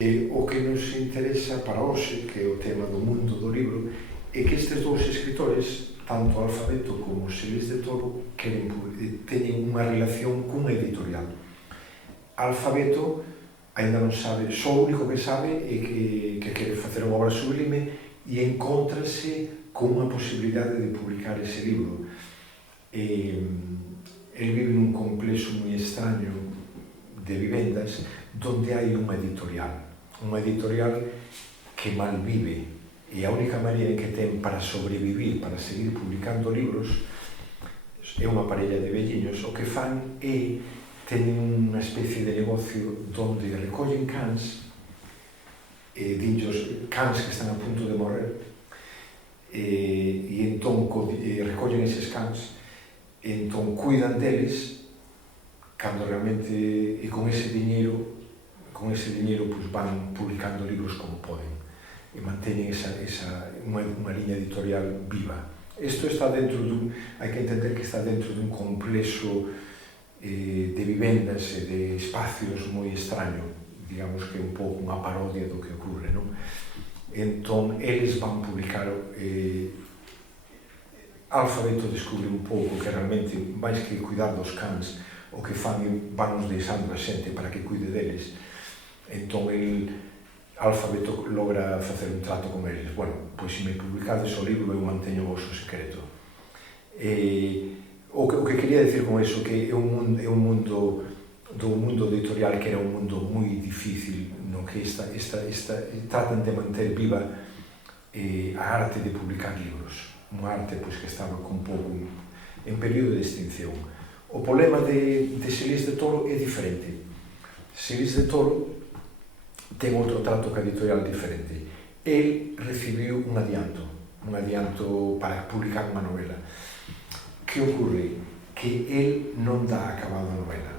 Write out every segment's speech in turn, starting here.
O que nos interesa para hoxe, que é o tema do mundo do libro, é que estes dous escritores, tanto Alfabeto como Xelis de Toro, teñen unha relación cunha editorial. Alfabeto ainda non sabe, só o único que sabe é que quere facer unha obra sublime e encontrase con unha posibilidade de publicar ese libro. El vive nun complexo moi extraño de vivendas donde hai unha editorial que malvive, e a única maneira que ten para sobrevivir, para seguir publicando libros, é unha parella de velliños. O que fan é teñen unha especie de negocio donde recollen cans, cans que están a punto de morrer, e entón recollen eses cans, e entón cuidan deles, cando realmente, e con ese diñeiro pois van publicando libros como poden e manteñen unha liña editorial viva. Isto está dentro hai que entender que está dentro dun complexo de vivendas e de espacios moi extraño, digamos que é un pouco unha parodia do que ocurre, non? Entón, eles van publicar Alfabeto descubre un pouco que realmente, máis que cuidar dos cans, o que fan é vanos deixando a xente para que cuide deles. Entón, Alfabeto logra facer un trato con eles. Bueno, pois se me publicades o libro, eu manteño o vosso secreto. O que quería decir con iso, que é un mundo do mundo editorial que era un mundo moi difícil, no que tratan de manter viva a arte de publicar libros. Unha arte pois que estaba un pouco en período de extinción. O problema de Xelis de Toro é diferente. Xelis de Toro ten outro trato ca editorial diferente. El recibiu un adianto para publicar unha novela. Que ocorre? Que el non dá acabado a novela.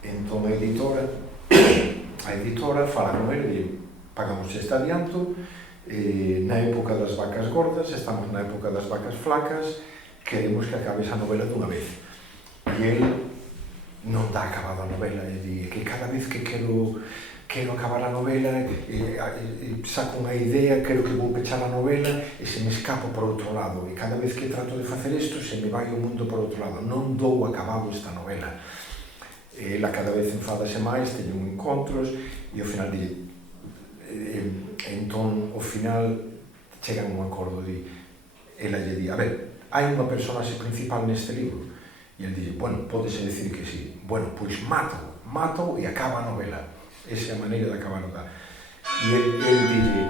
Entón a editora fala con ele e pagamos este adianto, na época das vacas gordas, estamos na época das vacas flacas, queremos que acabe esa novela dunha vez. E el non dá acabado a novela, e di que cada vez que quero acabar a novela, saco unha idea, quero que vou pechar a novela e se me escapo por outro lado, e cada vez que trato de facer isto se me vai o mundo por outro lado, non dou acabado esta novela. Ela cada vez enfádase máis, teñen encontros e ao final di, entón ao final chegan a un acordo, ela lle di, a ver, hai unha personaxe principal neste libro? E el di, bueno, pódese decir que sí. Bueno, pois mato e acaba a novela. Esa é a maneira de acabar o tal. E el dille,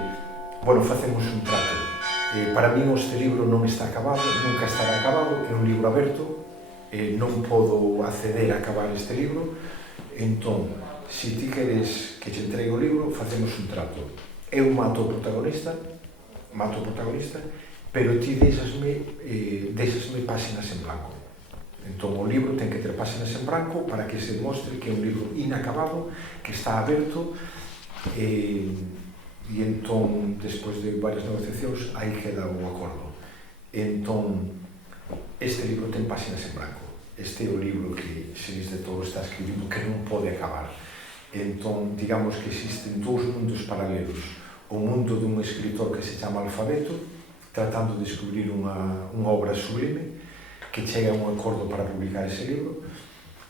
bueno, facemos un trato. Para mí este libro non está acabado, nunca estará acabado, é un libro aberto, non podo acceder a acabar este libro, entón, se ti queres que te entregue o libro, facemos un trato. Eu mato o protagonista, pero ti deixasme páxinas en blanco. Entón, o libro ten que ter páxinas en branco para que se demostre que é un libro inacabado, que está aberto, e entón, despois de varias negociacións, aí queda o acordo. Entón, este libro ten páxinas en branco. Este é o libro que Xelis de Toro está escribindo, que non pode acabar. Entón, digamos que existen dous mundos paralelos. O mundo dun escritor que se chama Alfabeto, tratando de descubrir unha obra sublime, que chega a un acordo para publicar ese libro,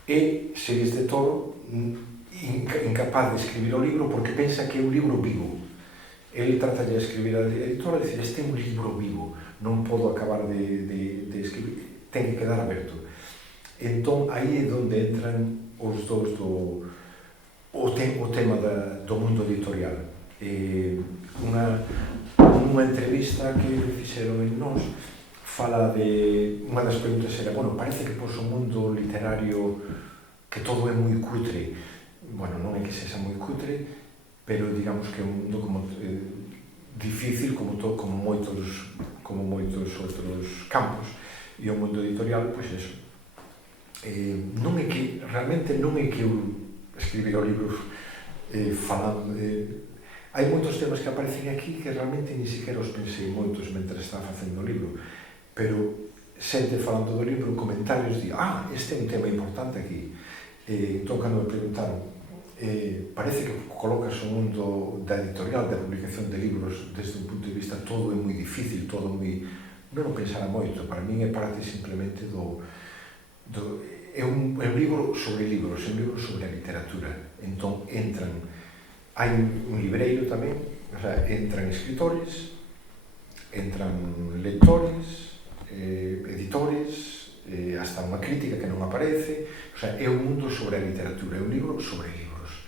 e Xelis de Toro incapaz de escribir o libro porque pensa que é un libro vivo. Ele trata de escribir a editora e dice, este é un libro vivo, non podo acabar de escribir, ten que quedar aberto. Entón, aí é onde entran os dous o tema do mundo editorial. Unha entrevista que fixeron en Nós, fala de, unha das preguntas era, bueno, parece que pos o mundo literario que todo é moi cutre. Bueno, non é que sexa moi cutre, pero digamos que é un mundo como difícil como moitos outros campos. E o mundo editorial, pois eso. Non é que, realmente non é que eu escribir o libro falando de... Hai moitos temas que aparecen aquí que realmente ni siquiera os pensei moitos mentre estaba facendo o libro. Pero xente falando do libro, comentarios di, este é un tema importante aquí. Entón, cando me preguntaron parece que colocas o mundo da editorial, da publicación de libros desde un punto de vista todo é moi difícil, todo moi... non o pensara moito, para min é parte simplemente é un libro sobre libros, é un libro sobre a literatura. Entón hai un libreiro tamén, o sea, entran escritores, entran lectores, editores, hasta unha crítica que non aparece, o sea, é un mundo sobre a literatura, é un libro sobre libros.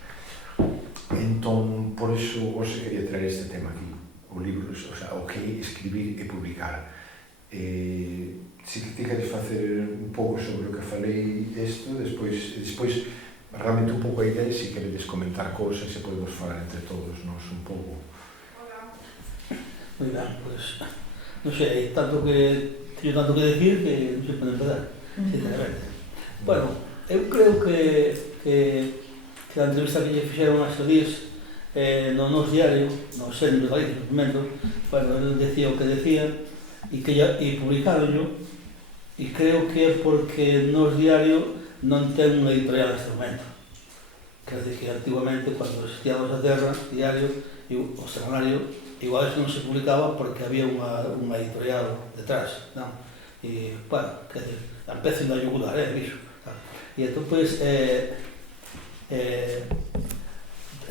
Entón, por iso, hoxe quería traer este tema aquí, o libro, o sea, o que é escribir e publicar. Se ti queres facer un pouco sobre o que falei isto, despois realmente un pouco a idea, se queredes comentar cousas, se podemos falar entre todos nós un pouco. Moi ben, pois, non sei, teño tanto que decir que non sei por empezar, sinceramente. Bueno, eu creo que a entrevista que lle fixeron a Solís no Nos Diario, no Seno de Galicia, no momento, bueno, ele decía o que decía e publicaronlo, e creo que é porque Nos Diario non ten unha editorial neste momento. Quer dizer que antigamente, cando existía Nosa Terra, diario, e o semanario, igual eso non se publicaba porque había unha editorial detrás, non? E, bueno, quer dizer, empecen a yugular, bicho. E entón, pois,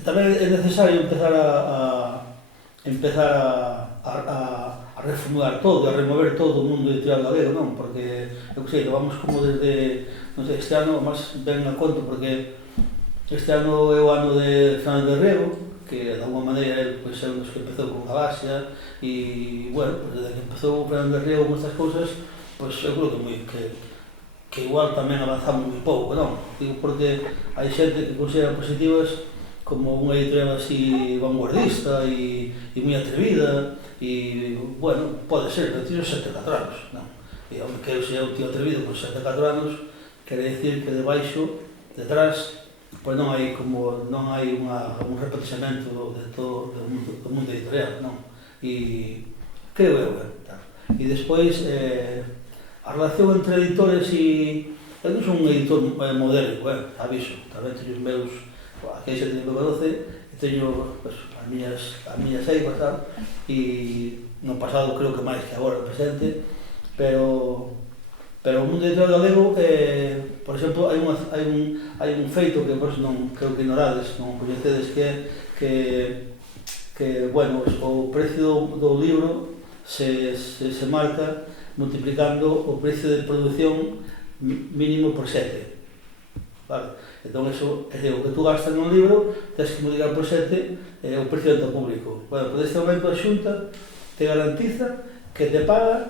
tamén é necesario empezar a reformular todo, a remover todo o mundo editorial galego, non? Porque, eu que sei, vamos como desde, non sei, este ano, máis ben a conto, porque este ano é o ano de Fernández de Riego, que de alguma maneira ele pois, é un dos que empezou con Galaxia, e, bueno, pues, desde que empezou Fernández de Riego con estas cousas, pois eu creo que igual tamén avanzamos moi pouco, non? Digo porque hai xente que considera positivas como unha editorial así vanguardista e moi atrevida, e, bueno, pode ser, pero tiño 74 anos, non? E, home, que eu sea un tío atrevido con 74 anos, quere dicir que debaixo, detrás, pois non hai un repetixamento de todo do mundo editorial, non? E creo eu, e despois a relación entre editores e... Eu non son un editor modélico, aviso, tamén teño os meus... Aquí xa teño que conoce, e teño as miñas eivas, tal, e no pasado creo que máis que agora no presente, pero o mundo editorial galego, por exemplo, hai un feito que por non creo que ignorades, non coñecedes, que bueno, o precio do libro se marca multiplicando o precio de produción mínimo por 7. Vale? Entón, eso, é o que tú gastas nun libro, tens que multiplicar por 7 o precio de venta público. Bueno, por este momento a Xunta te garantiza que te paga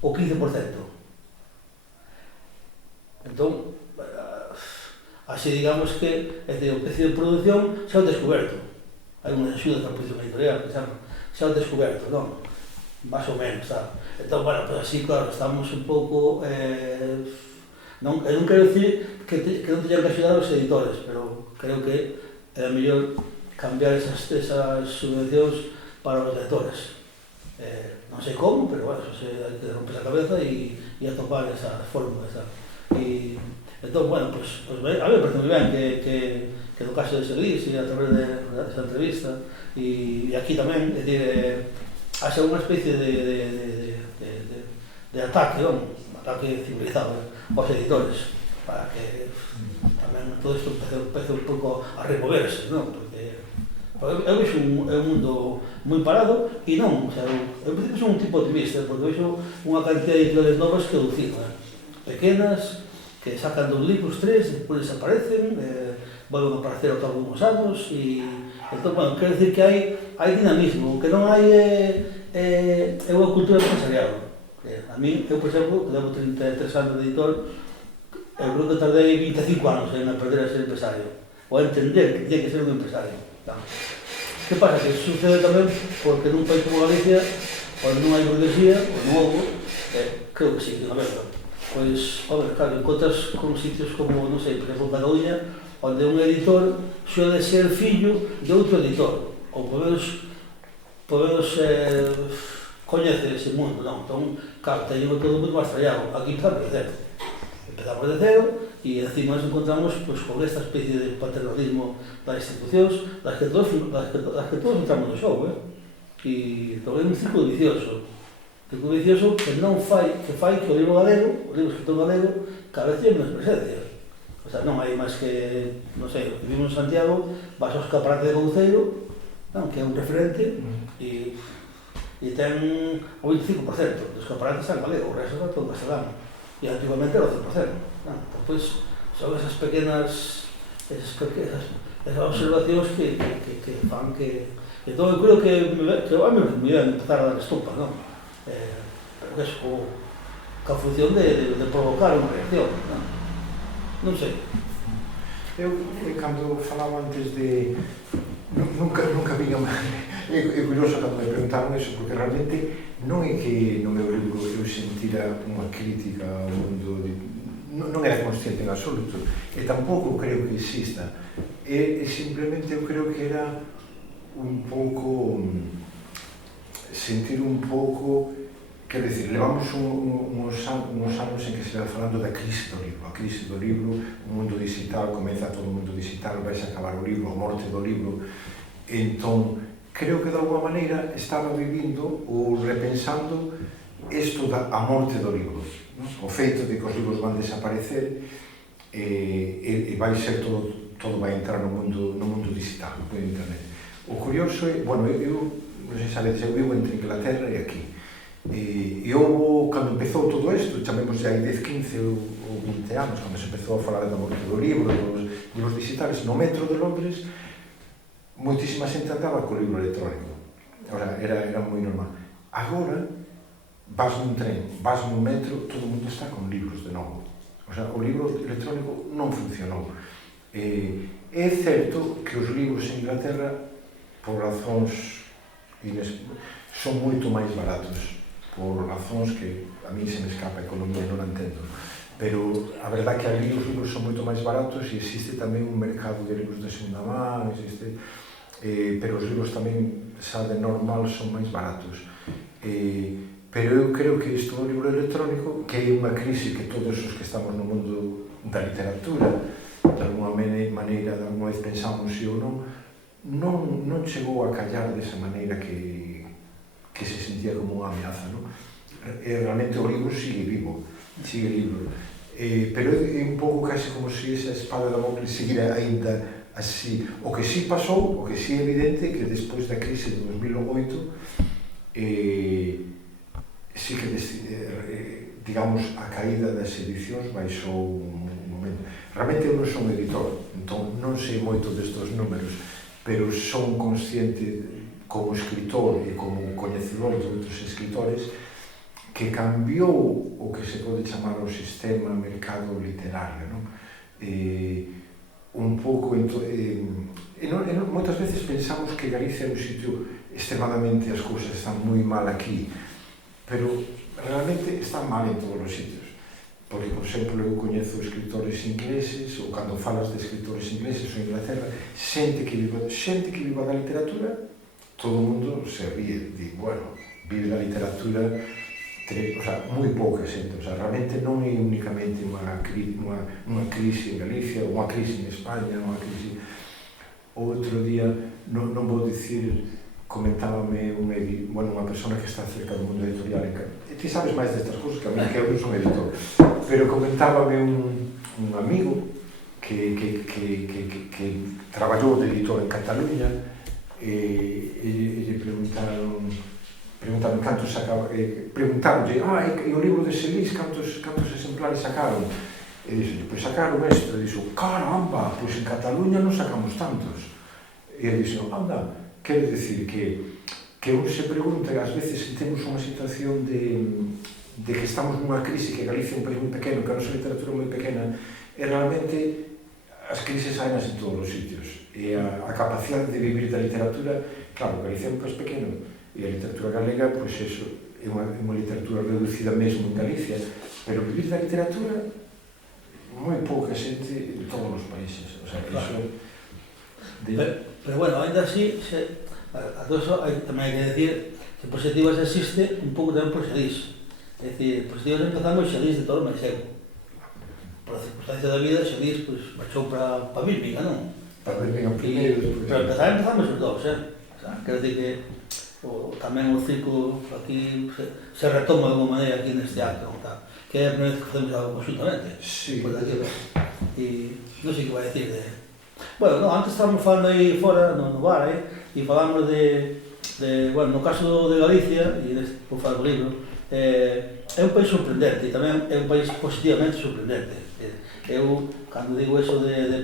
o 15%. Entón, así digamos que o precio de produción xa o descoberto. Hai unhas axudas da produción editorial, que xa o descoberto, non? Más ou menos, sabe? Entón, bueno, pues así, claro, estamos un pouco... non quero dicir que non teñan que axudar os editores, pero creo que é mellor cambiar esas subvencións para os lectores. Non sei como, pero bueno, hai que romper a cabeza e atopar esa fórmula, sabe? E entón, bueno, pues a mí me parece moi ben que no caso de Solís e a través desa entrevista e aquí tamén, é dicir, haxa unha especie de ataque, un ataque civilizado aos editores, para que tamén todo isto empece un pouco a removerse, non? Porque eu vexo un mundo moi parado e non, o sea, eu principio son un tipo optimista, porque vexo unha cantidad de editoriales novas que alucino, pequenas, que sacan 2 libros, 3, depois desaparecen, volven a aparecer ao cabo de uns anos, e entón, bueno, quero dicir que hai dinamismo, que non hai é unha cultura empresarial. A mí, eu, por exemplo, que levo 33 anos de editor, eu creo que tardei 25 anos en aprender a ser empresario, ou a entender que tiña que ser un empresario. Que pasa? Que sucede tamén porque nun país como Galicia, onde non hai burguesía, ou non houve, creo que sí, que non haberlo. Pois, home, claro, encontras con sitios como, non sei, por exemplo, Cataluña, onde un editor suele ser fillo de outro editor, ou por menos coñece ese mundo, non? Entón, claro, teño todo moito máis trallado. Aquí empezamos de cero. Empezamos de cero, e encima nos encontramos pues, con esta especie de paternalismo das institucións das que todos entramos no xogo, e tamén un círculo vicioso que non fai que o libro galego, o libro escrito en galego, cada vez ten menos presencia. O sea, non hai máis que, non sei, vivimos en Santiago, vas ao escaparate de Couceiro, non, que é un referente, e ten o 25% dos escaparates está en galego, o resto está todo en castelano. E antigamente era o 100%. Pois son esas pequenas observacións que fan que... Entón, eu creo que a mí me iba a empezar a dar estupa, non? Pero que é ca función de provocar unha reacción, non sei. Eu, cando falaba antes de... Nunca viña máis... É curioso cando me preguntaron eso, porque realmente non é que no meu libro eu sentira unha crítica ao mundo non era consciente en absoluto, e tampouco creo que exista. E simplemente eu creo que era un pouco sentir un pouco, quero dicir, levamos uns anos en que se va falando da crise do libro, a crise do libro, o mundo digital, comeza todo o mundo digital, vais a acabar o libro, a morte do libro. Entón, creo que de alguma maneira estaba vivindo ou repensando isto da morte do libro, non? O feito de que os libros van desaparecer e vai ser todo vai entrar no mundo digital, no internet. O curioso é, bueno, eu non sei se sabedes, eu vivo entre Inglaterra e aquí. E houve, cando empezou todo isto, chamemos já aí 10, 15 ou 20 anos, cando se empezou a falar da morte do libro, dos libros digitales, no metro de Londres, moitísima xente andaba co libro electrónico. Era moi normal. Agora, vas nun tren, vas nun metro, todo o mundo está con libros de novo. O sea, o libro electrónico non funcionou. É certo que os libros en Inglaterra, por razóns son moito máis baratos, por razóns que a mí se me escapa a economía, non a entendo. Pero a verdade é que ali os libros son moito máis baratos e existe tamén un mercado de libros de segunda man, pero os libros tamén, xa de normal, son máis baratos. Pero eu creo que isto do libro electrónico, que é unha crise que todos os que estamos no mundo da literatura, de alguma maneira, de alguma vez pensamos si ou non chegou a callar desa maneira que se sentía como unha ameaza, non? Realmente o libro sigue vivo, pero é un pouco case como se esa espada de Damocles seguira aínda así. O que sí pasou, o que sí é evidente, que despois da crise de 2008 sí que, digamos, a caída das edicións baixou un momento. Realmente eu non son editor, entón non sei moito destos números, pero son consciente como escritor e como coñecedor de outros escritores que cambiou o que se pode chamar o sistema mercado literario, non? Un pouco, moitas veces pensamos que Galicia é un sitio extremadamente, as cousas están moi mal aquí, pero realmente están mal en todos os sitios. Porque, por exemplo, eu coñezo escritores ingleses, ou cando falas de escritores ingleses ou Inglaterra, xente que viva da literatura, todo o mundo se ríe, di, bueno, vive da literatura, moi pouca xente, realmente non é únicamente unha crise en Galicia, ou unha crise en España, unha crise... Outro día, non vou dicir, comentábame unha persona que está cerca do mundo editorial, e ti sabes máis destas cousas que a mí, que eu non son editor, pero comentábame un amigo que traballou de editor en Cataluña, e lle preguntaron cantos sacaban, preguntaronlle, e o libro de Selís, cantos exemplares sacaron? E dixo, pois sacaron isto, e dixo, caramba, pois en Cataluña non sacamos tantos. E ele dixo, anda, quere dicir que un se pregunta, ás veces que temos unha situación de que estamos nunha crise, que Galicia é un país moi pequeno, que a nosa literatura é moi pequena, e realmente as crises hainas en todos os sitios. E a capacidade de vivir da literatura, claro, Galicia é un país pequeno, e a literatura galega, pois eso, é unha literatura reducida mesmo en Galicia, pero vivir da literatura, moi pouca xente en todos os países. O sea, claro. Pero bueno, ainda así, a todo eso tamén hai que decir que Positivas existe un pouco tamén por Xadís. É dicir, Positivas empezamos Xadís de Toro Maixeu. por a circunstancia da vida, xa dis, pois, marchou para Birmingham, non? Para Birmingham primeiro, despois... Pero empezamos os dous, O sea, quero dicir que tamén o ciclo aquí se retoma de alguma maneira aquí neste acto, que é a primeira vez que facemos algo conjuntamente. Sí. E non sei que vai decir de... Bueno, no, antes estábamos falando aí fora, no bar, e falamos bueno, no caso de Galicia, e vou falar do libro, é un país sorprendente, e tamén é un país positivamente sorprendente. Eu, cando digo eso de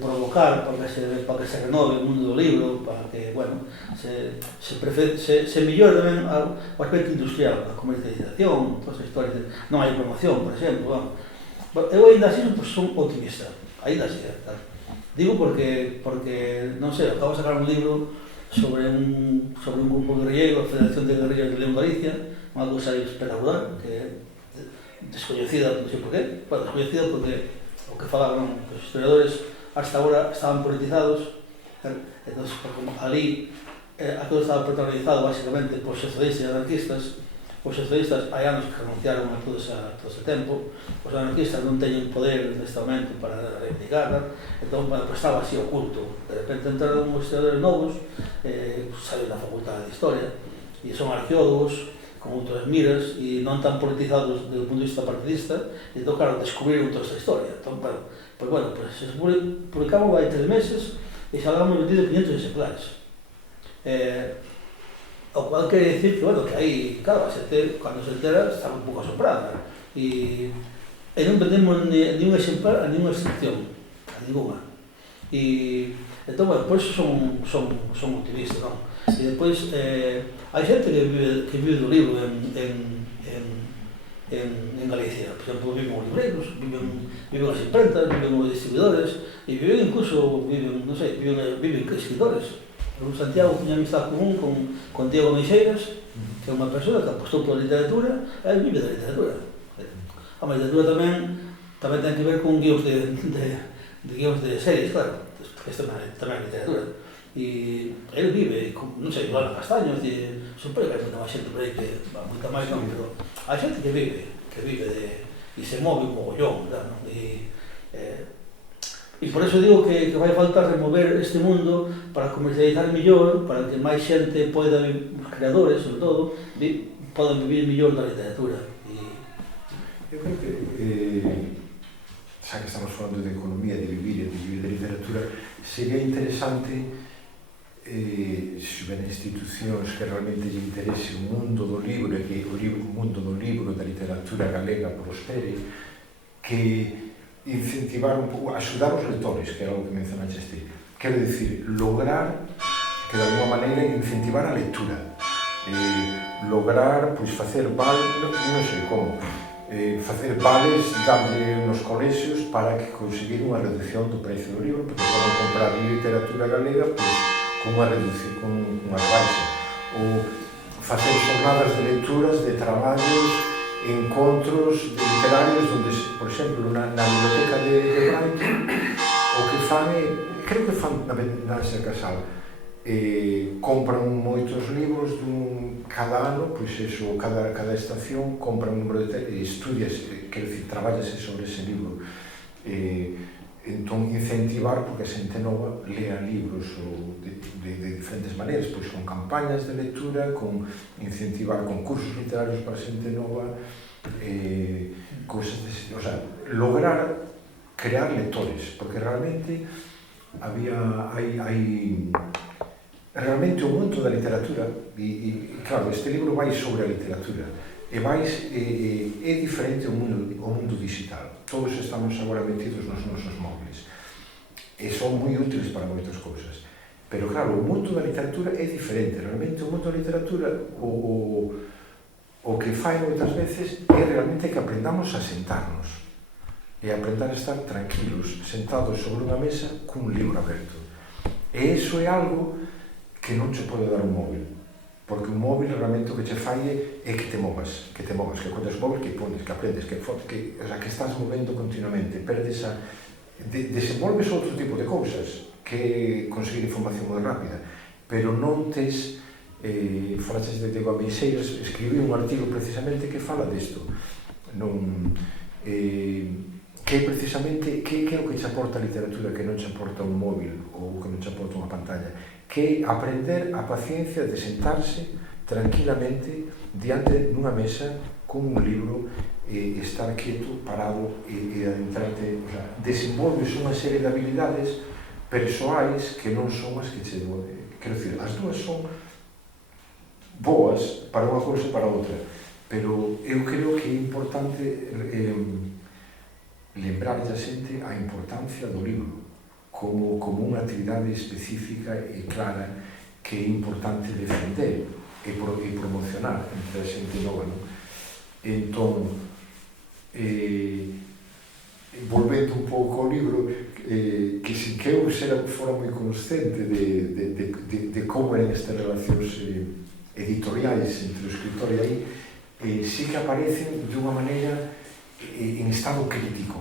provocar para que se renove o mundo do libro, para que, bueno, se mellore tamén o aspecto industrial, a comercialización, toda esa historia, non hai promoción, por exemplo, eu ainda así son optimista, ainda así, tal. Digo porque, non sei, acabo de sacar un libro sobre un grupo guerrilleiro, a Federación de Guerrillas de León Galicia, unha cousa espectacular, que é descoñecida, non sei por qué, bueno, descoñecida porque o que falaban os historiadores hasta agora estaban politizados, entón, ali aquilo estaba protagonizado basicamente por socialistas e anarquistas. Os socialistas hai anos que renunciaron a todo ese tempo, os anarquistas non teñen poder neste momento para reivindicar, entón estaba así oculto. De repente entraron os historiadores novos, salen da Facultade de Historia, e son arqueólogos con outras miras e non tan politizados desde o punto de vista partidista, e entón, claro, descubriron toda esta historia. Entón, bueno, se publicamos hai 3 meses e xa habíamos vendido 500 exemplares. O cual quere dicir que, bueno, que aí, claro, a xente, cando se entera, está un pouco asombrada. E non vendemos ni un exemplar a ninguna excepción, a ninguna. E, entón, bueno, por iso son optimistas, non? E depois, hai xente que vive do libro en Galicia. Por exemplo, viven os libreiros, viven as imprentas, viven os distribuidores, e viven incluso, non sei, viven escritores. O Santiago tiña amistad común con Diego Meixeiras, que é unha persoa que apostou pola literatura, e vive da literatura. A literatura tamén ten que ver con guións de series, claro, que isto tamén é literatura. E ele vive, non sei, Lola Castaño, supone que hai moita máis xente por aí que va moita máis, non, pero hai xente que vive e se move un mogollón, non? E por eso digo que vai faltar remover este mundo para comercializar mellor, para que máis xente poida, os creadores, sobre todo, podan vivir mellor da literatura. Eu creo que, xa que estamos falando de economía, de vivir de literatura, sería interesante se houver institucións que realmente lle interese o mundo do libro e que o mundo do libro da literatura galega prospere, que incentivar un pouco, axudar os lectores, que era o que mencionaste ti. Quero dicir, lograr que de alguma maneira incentivar a lectura, lograr, pois, facer non sei como, facer vales, darlle nos colexios para que conseguir unha reducción do precio do libro, porque poden comprar literatura galega, pois, con unha reducción, con unha rebaixa, ou facer jornadas de lecturas, de traballos, encontros literarios onde, por exemplo, na biblioteca de Brighton, o que fan creo que fan na Asa Casal, compran moitos libros cada ano, pois eso, cada estación compra un número de estudias, quero dicir, traballase sobre ese libro. Entón, incentivar porque a xente nova lea libros de diferentes maneiras, pois con campañas de lectura, con incentivar concursos literarios para a xente nova, cousas o sea, lograr crear lectores, porque realmente hai realmente o mundo da literatura, e claro, este libro vai sobre a literatura, é diferente o mundo digital. Todos estamos agora metidos nos nosos móviles e son moi útiles para moitas cousas, pero claro, o mundo da literatura é diferente. Realmente o mundo da literatura o que fai moitas veces é realmente que aprendamos a sentarnos e aprender a estar tranquilos, sentados sobre unha mesa cun libro aberto, e iso é algo que non se pode dar un móvil, porque un móvil realmente o que che fai é que te movas, que contas o móvil, que pones, que aprendes, que estás movendo continuamente, perdes desenvolves outro tipo de cousas, que conseguir información moi rápida, pero non tes, falaches de Diego Meixeiras, escribiu un artigo precisamente que fala disto, que precisamente que é o que te aporta a literatura que non te aporta un móvil ou que non te aporta unha pantalla, que é aprender a paciencia de sentarse tranquilamente diante dunha mesa con un libro e estar quieto, parado e adentrarte, o sea, desenvolves unha serie de habilidades persoais que non son as que che quero dicir, as dúas son boas para unha cousa e para outra, pero eu creo que é importante lembrarlle a xente a importancia do libro como unha actividade específica e clara que é importante defender e promocionar entre a xente nova, non? Entón, volvendo un pouco ao libro, que sin que eu fora moi consciente de como eran estas relacións editoriais entre o escritor e aí, sí que aparecen de unha maneira en estado crítico.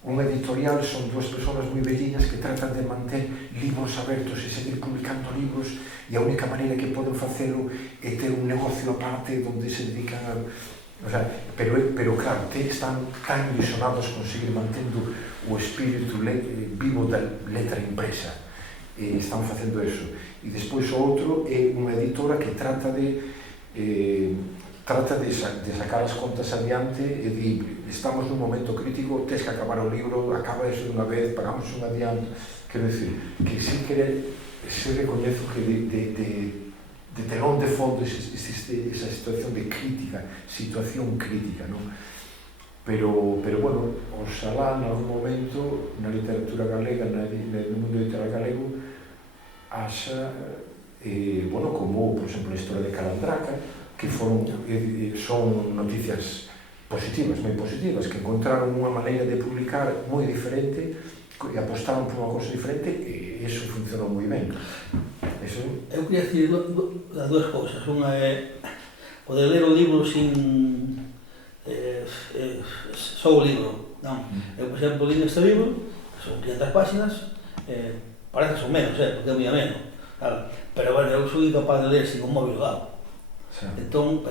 Unha editorial son dúas persoas moi velliñas que tratan de manter libros abertos e seguir publicando libros e a única maneira que poden facelo é ter un negocio aparte onde se dedican a... O sea, pero claro, están tan ilusionados con seguir mantendo o espírito vivo da letra impresa. Están facendo eso. E despois o outro é unha editora que trata de sacar as contas adiante e di, estamos nun momento crítico, tens que acabar o libro, acaba eso dunha vez, pagamos un adianto. Quero dicir, que sí que se recoñezo que de telón de fondo existe esa situación de crítica, situación crítica, non? Pero bueno, oxalá en algún momento na literatura galega, no mundo editorial galego, haxa, bueno, como, por exemplo, a historia de Calandraca, que son noticias positivas, moi positivas, que encontraron unha maneira de publicar moi diferente e apostaron por unha cousa diferente e iso funcionou moi ben. Eso... Eu queria dicir dúas cousas. Unha é poder ler o libro sin só o libro, non? Eu, por exemplo, li neste libro, que son 500 páxinas, parece que son menos, porque é moi ameno, claro. Pero bueno, eu sou incapaz de ler sin un móvil dado. Entón,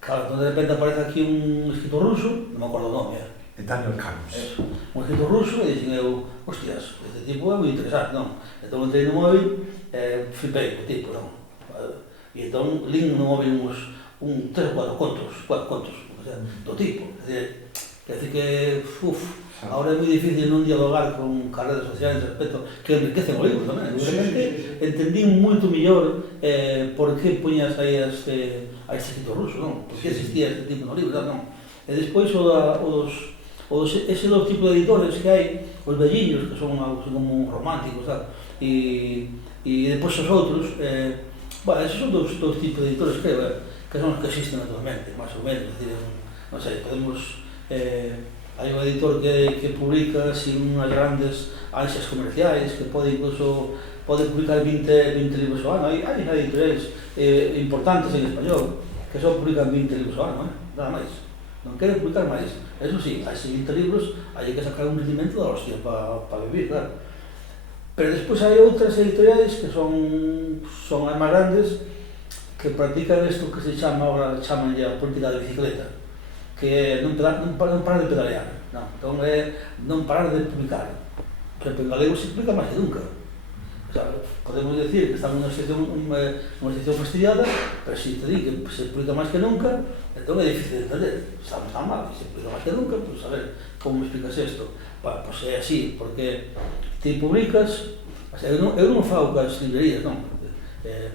claro, de repente aparece aquí un escritor ruso, non me acordo o nome, Daniel Kahneman. Un escritor ruso e dixen eu, hostias, este tipo é moi interesante, non? Entón entrei no móvil, flipei co tipo, non? E entón lín no móvil uns 3 ou 4 contos, do tipo. Quer dizer que, agora é moi difícil non dialogar con redes sociais respecto que enriquecen o libro tamén. Realmente entendín moito mellor por que poñas aí a este escritor ruso, non? Por que existía este tipo no libro, non? E despois ese dos tipos de editores que hai, os velliños, que son algo como románticos, e depois os outros, esos son dos tipos de editores que son os que existen naturalmente, máis ou menos, non sei, podemos... Hai un editor que publica sin unhas grandes ansias comerciais, que pode publicar 20 libros ao ano. Hai editoriais importantes en español que só publican 20 libros ao ano, nada máis. Non queren publicar máis. Eso sí, hai 20 libros, hai que sacar un rendimento da hostia para vivir, claro. Pero despois hai outras editoriais que son as máis grandes que practican isto que se chama, agora chaman ya política de bicicleta, que é non parar de pedalear, non? Entón é non parar de publicar. Por exemplo, en galego se publica máis que nunca. O sea, podemos decir que estamos nunha situación fastidiada, pero se te di que se publica máis que nunca, entón é difícil de entender. Estamos tan mal, se publica máis que nunca, pues a ver, como me explicas isto? Pois é así, porque ti publicas, eu non fago cas librerías, non?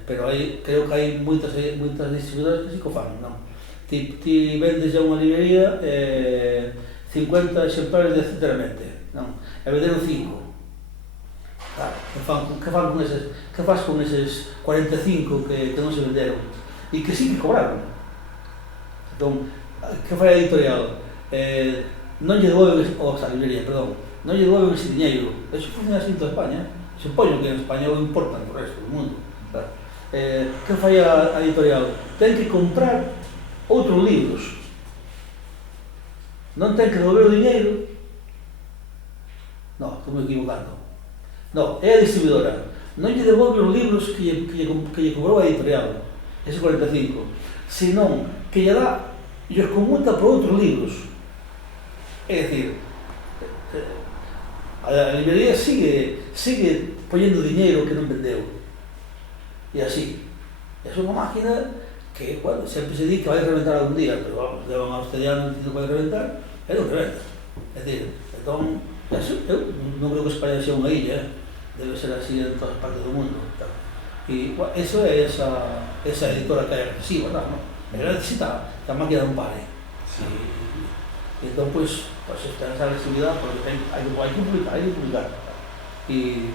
Pero creo que hai moitas distribuidoras que sí que o fan, non? Ti vendes a unha librería 50 exemplares de Centramente, non? E venderon 5. Claro, que faz con eses 45 que non se venderon? E que sí que cobraron. Entón, que fai a editorial? Non lle devolven a librería, perdón, non lle devolven ese diñeiro. Eso funciona así en toda España. Supoño que en España o importan o resto do mundo. Claro. Que fai a editorial? Ten que comprar outros libros, non ten que devolver o diñeiro. Non, estou me equivocando. Non, é a distribuidora, non lle devolve os libros que lle cobrou a editorial, ese 45, senón que lle dá e os conmuta por outros libros. É dicir, A librería sigue poñendo diñeiro que non vendeu. E así. É unha máquina que, bueno, sempre se di que vai reventar algún día, pero vamos, levan aos tedianos dicindo que vai reventar, e non reventa. É dicir, entón, eu non creo que España sea unha illa, debe ser así en todas partes do mundo. E, bueno, eso é esa editora que é agresiva, non? Ela necesita que a máquina non pare. E entón, pois, está esa agresividade porque hai que publicar, E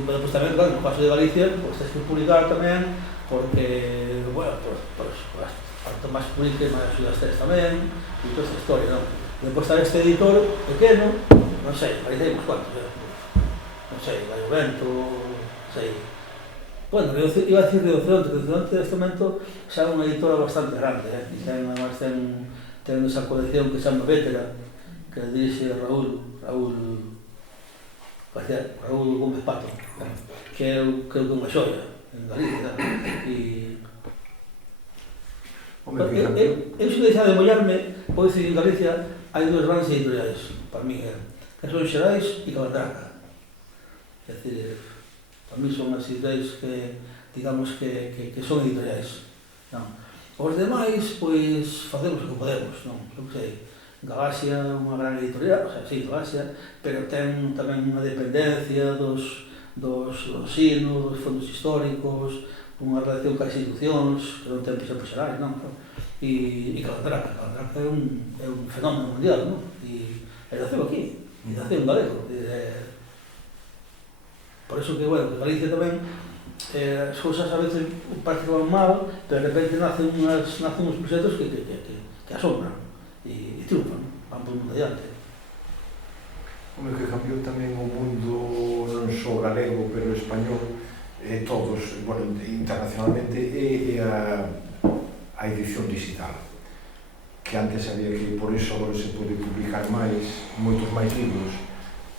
depois tamén, claro, no caso de Galicia, pues tens que publicar tamén porque, bueno, cuanto máis publiques, máis axudas tens tamén, e toda esta historia, non? E depois está este editor pequeno, non sei, Galicia hai uns cuantos, non sei, Gallo Vento, non sei. Bueno, iba a dicir Rinoceronte neste momento xa é unha editora bastante grande, e además ten esa colección que se chama Vétera, que dirixe Raúl Gómez Pato, que é unha xoia en Galicia. Eu se deixar de mollarme, podo dicir que en Galicia hai dúas grandes editoriais, para mí, que son Xerais e Cabandraca. É dicir, para mí son as editoriais que, digamos, que son editoriais. Os demais, pois, facemos o que podemos, non? Eu que sei, Galaxia é unha gran editorial, o sea, sí, Galaxia, pero ten tamén unha dependencia dos sinos, dos fondos históricos, unha relación con as institucións, que non ten por exemplo Xerais, non? E Cabandraca é un fenómeno mundial, non? E naceu aquí, e naceu en galego. Por eso que, bueno, que Galicia tamén, as cousas a veces parece que van mal, pero de repente nacen uns proxectos que asombran e triunfan, van por mundo adiante. Home, que cambiou tamén o mundo non só galego, pero español, todos, bueno, internacionalmente, é a edición digital, que antes había que, por iso agora se pode publicar moitos máis libros,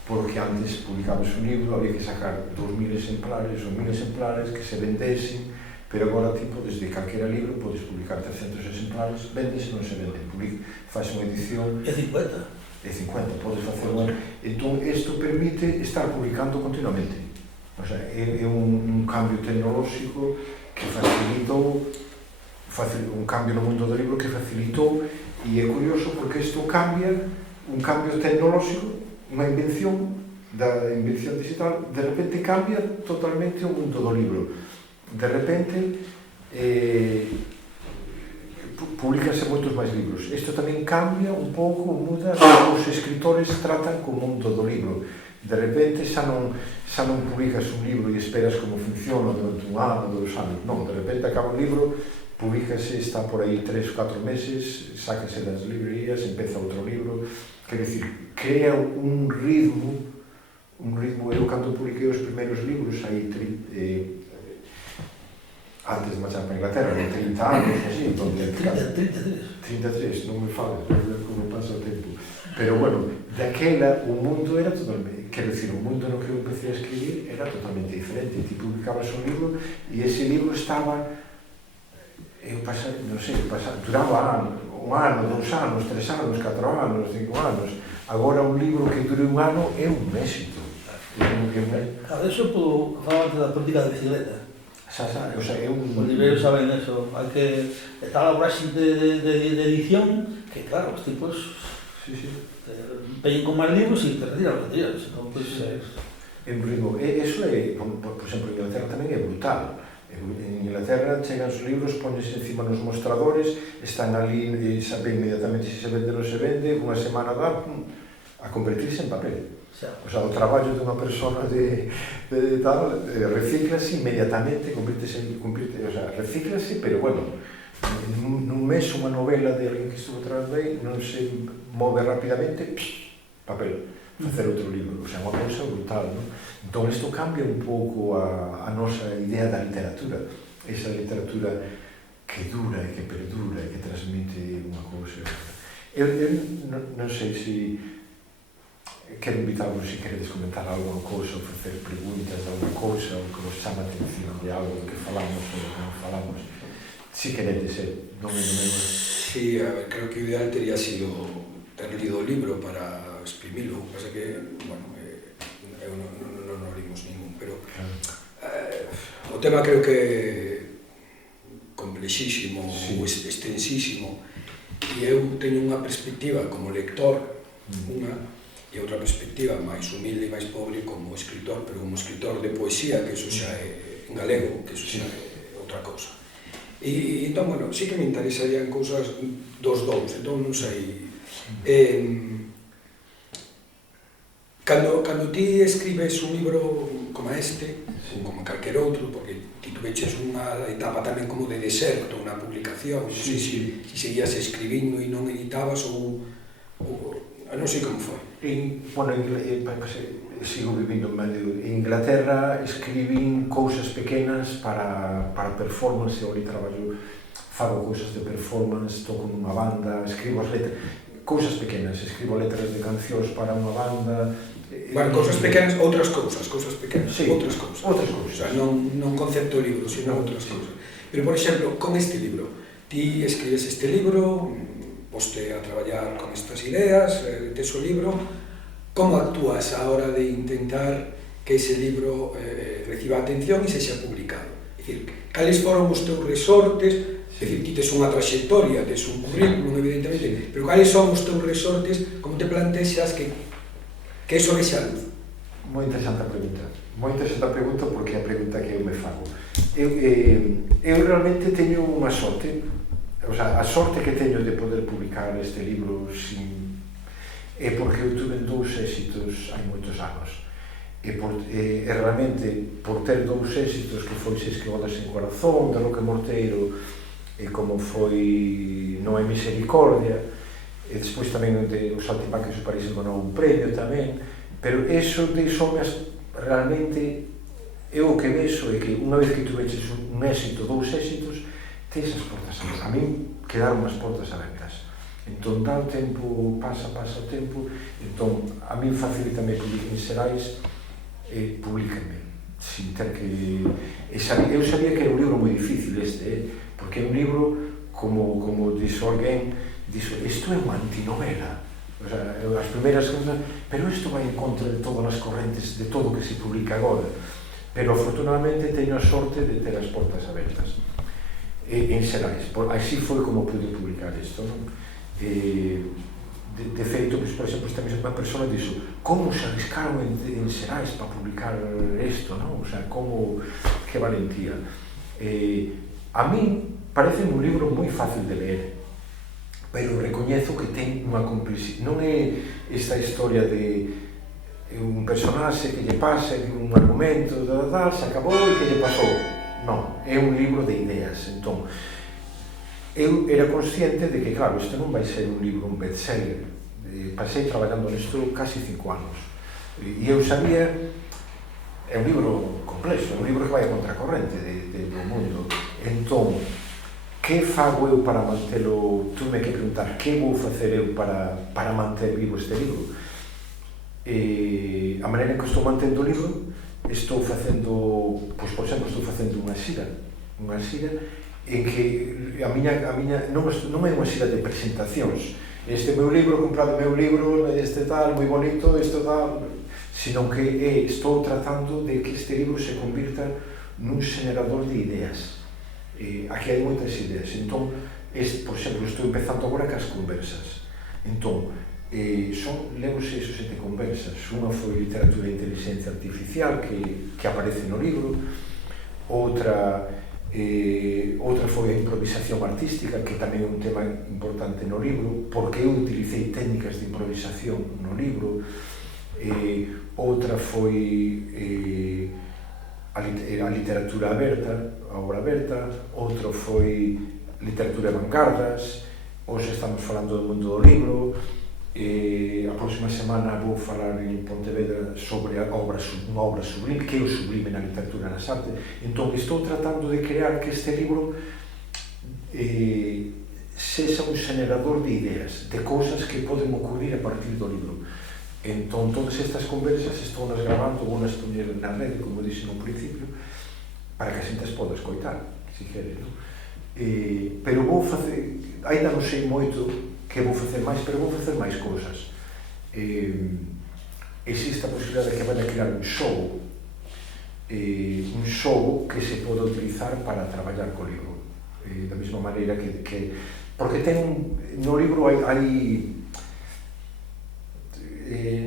porque antes publicabas un libro, había que sacar 2000 exemplares ou 1000 exemplares que se vendesen, pero agora, tipo, desde calquera libro podes publicar 300 exemplares, vendes e non se venden, faz unha edición... É 50. É 50, podes facer unha... Entón, isto permite estar publicando continuamente. O sea, é un cambio tecnolóxico que facilitou, un cambio no mundo do libro que facilitou, e é curioso porque isto cambia, un cambio tecnolóxico, unha invención da invención digital, de repente cambia totalmente o mundo do libro. De repente publicanse moitos máis libros. Isto tamén cambia un pouco, muda como os escritores tratan co mundo do libro. De repente xa non publicas un libro e esperas como funciona durante un ano, 2 anos. Non, de repente acaba un libro, publicase, está por aí 3 ou 4 meses, sáquese das librerías, empeza outro libro. Quer dicir, crea un ritmo, eu cando publiquei os primeiros libros, aí, antes de marchar para Inglaterra, 30 anos, así, 33, non me falo, como pasa o tempo. Pero, bueno, daquela, o mundo era totalmente, quero dicir, o mundo no que eu empecé a escribir era totalmente diferente. Ti publicabas un libro e ese libro estaba, non sei, duraba un ano, 2 anos, 3 anos, 4 anos, 5 anos. Agora un libro que dure un ano é un éxito. Claro, eso falaba antes da política de bicicleta. O sea, é un... Os libreros saben eso, hai que estar a voraxe de edición, que claro, os tipos peñen con máis libros e te retiran os retiras. Entón, pois, en ritmo, eso é, por exemplo, en Inglaterra tamén é brutal. En Inglaterra chegan os libros, ponense encima nos mostradores, están ali, saben inmediatamente se vende ou se vende, unha semana dá a convertirse en papel. O sea, o traballo dunha persona de tal, recíclase inmediatamente, o sea, recíclase, pero bueno, nun mes unha novela de alguén que estuvo atrás de aí, non se move rapidamente, papel, facer outro libro, o sea, unha cousa brutal, non? Entón, isto cambia un pouco a nosa idea da literatura, esa literatura que dura e que perdura e que transmite unha cousa. Eu non sei se quero invitarvos se queredes comentar alguna cousa ou facer preguntas de alguna cousa ou que vos chama a atención de algo que falamos ou que non falamos. Si queredes, non me... Sí, a ver, creo que o ideal tería sido ter lido o libro para exprimilo. O que pasa que, bueno, eu non limos ningún, pero o tema creo que complexísimo, extensísimo, e eu teño unha perspectiva como lector, unha, e outra perspectiva máis humilde e máis pobre como escritor, pero como escritor de poesía, que eso xa é en galego, que eso xa é outra cousa. E entón, bueno, sí que me interesarían cousas dos dous, entón non sei. Cando ti escribes un libro como este, ou como calquer outro, porque ti tuveches unha etapa tamén como de deserto na publicación, non sei se seguías escribindo e non editabas ou non sei como foi. Bueno, sigo vivindo en medio. En Inglaterra escribín cousas pequenas para performance, e ali traballo, fago cousas de performance, toco nunha banda, escribo as letras, cousas pequenas, escribo letras de cancións para unha banda. Bueno, cousas pequenas, outras pequenas, sí, outras cousas. O sea, non concepto libro, sino outras cousas. Pero, por exemplo, con este libro, ti escribes este libro, poste a traballar con estas ideas, tes o libro, como actúas a hora de intentar que ese libro reciba atención e sexa publicado? É dicir, cales foron os teus resortes? É dicir, ti tes unha trayectoria, tes un currículum, evidentemente, pero cales son os teus resortes, como te plantexas que eso vexa a luz? Moi interesante a pregunta porque é a pregunta que eu me fago. Eu realmente teño unha sorte, o sea, a sorte que teño de poder publicar este libro é porque eu tuve dous éxitos hai moitos anos. E realmente, por ter dous éxitos que foi Seis que bodas en corazón, de Roque Morteiro, e como foi Non hai misericordia, e despois tamén os Saltimbanquis do París ganou un premio tamén, pero eso deixoume realmente, eu o que vexo é que unha vez que tuveches un éxito, dous éxitos, tes as portas abertas. A min quedaron as portas abertas. Entón, dá o tempo, pasa o tempo, entón, a min facilitame publiquen Xerais, publíquenme, sin ter que... Eu sabía que era un libro moi difícil este, porque é un libro, como dixo alguén, dixo, isto é unha antinovela. O sea, as primeiras cousas, pero isto vai en contra de todas as correntes, de todo o que se publica agora. Pero, afortunadamente, teño a sorte de ter as portas abertas. En Xerais, así foi como pude publicar isto, non? De feito, por exemplo, esta mesma persona dixo, como se arriscaron en Xerais para publicar isto, non? O sea, como, que valentía. A min parece un libro moi fácil de leer, pero recoñezo que ten unha complexidade. Non é esta historia de un personaxe que lle pasa, un argumento, se acabou e que lle pasou. Non, é un libro de ideas. Entón, eu era consciente de que, claro, isto non vai ser un libro, un bestseller. Pasei traballando nisto casi 5 anos. E eu sabía, é un libro complexo, é un libro que vai a contracorrente do mundo. Entón, que fago eu para mantelo? Tu me que preguntar, que vou facer eu para manter vivo este libro? A maneira en que estou mantendo o libro, estou facendo, pois, por exemplo, estou facendo unha xira en que a miña non é unha xira de presentacións. Este meu libro, comprado o meu libro, este tal, moi bonito, isto tal, sino que estou tratando de que este libro se convirta nun xenerador de ideas. Aquí hai moitas ideas. Entón, por exemplo, estou empezando agora cas conversas. Entón, levo 6 ou 7 conversas. Unha foi literatura e inteligencia artificial, que aparece no libro. Outra foi a improvisación artística, que tamén é un tema importante no libro, porque eu utilicei técnicas de improvisación no libro. Outra foi a literatura aberta, a obra aberta. Outro foi literatura de vanguardas. Hoxe estamos falando do mundo do libro. A próxima semana vou falar en Pontevedra sobre unha obra sublime, que é o sublime na literatura e nas artes. Entón, estou tratando de crear que este libro sexa un xenerador de ideas, de cousas que poden ocurrir a partir do libro. Entón, todas estas conversas estou nas gravando, vou nas poñer na rede, como dixen no principio, para que a xente as poda escoitar, se quere, non? Pero vou facer, ainda non sei moito que vou facer máis, pero vou facer máis cousas. existe a posibilidade de que vai a crear un xogo que se pode utilizar para traballar co libro, da mesma maneira que porque no libro hai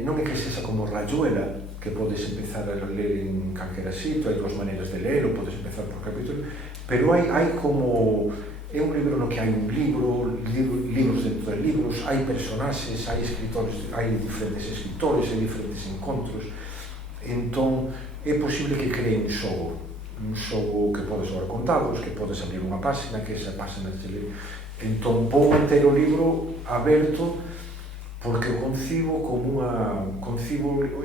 non é que sexa como rayuela, que podes empezar a ler en calquera sitio, hai dúas maneiras de ler, ou podes empezar por capítulo, pero hai como... É un libro no que hai un libros dentro de libros, hai personaxes, hai escritores, hai diferentes escritores, hai diferentes encontros, entón é posible que cree un xogo que podes levar con dados, que podes abrir unha página, que esa página te lee. Entón vou manter o libro aberto porque o concibo como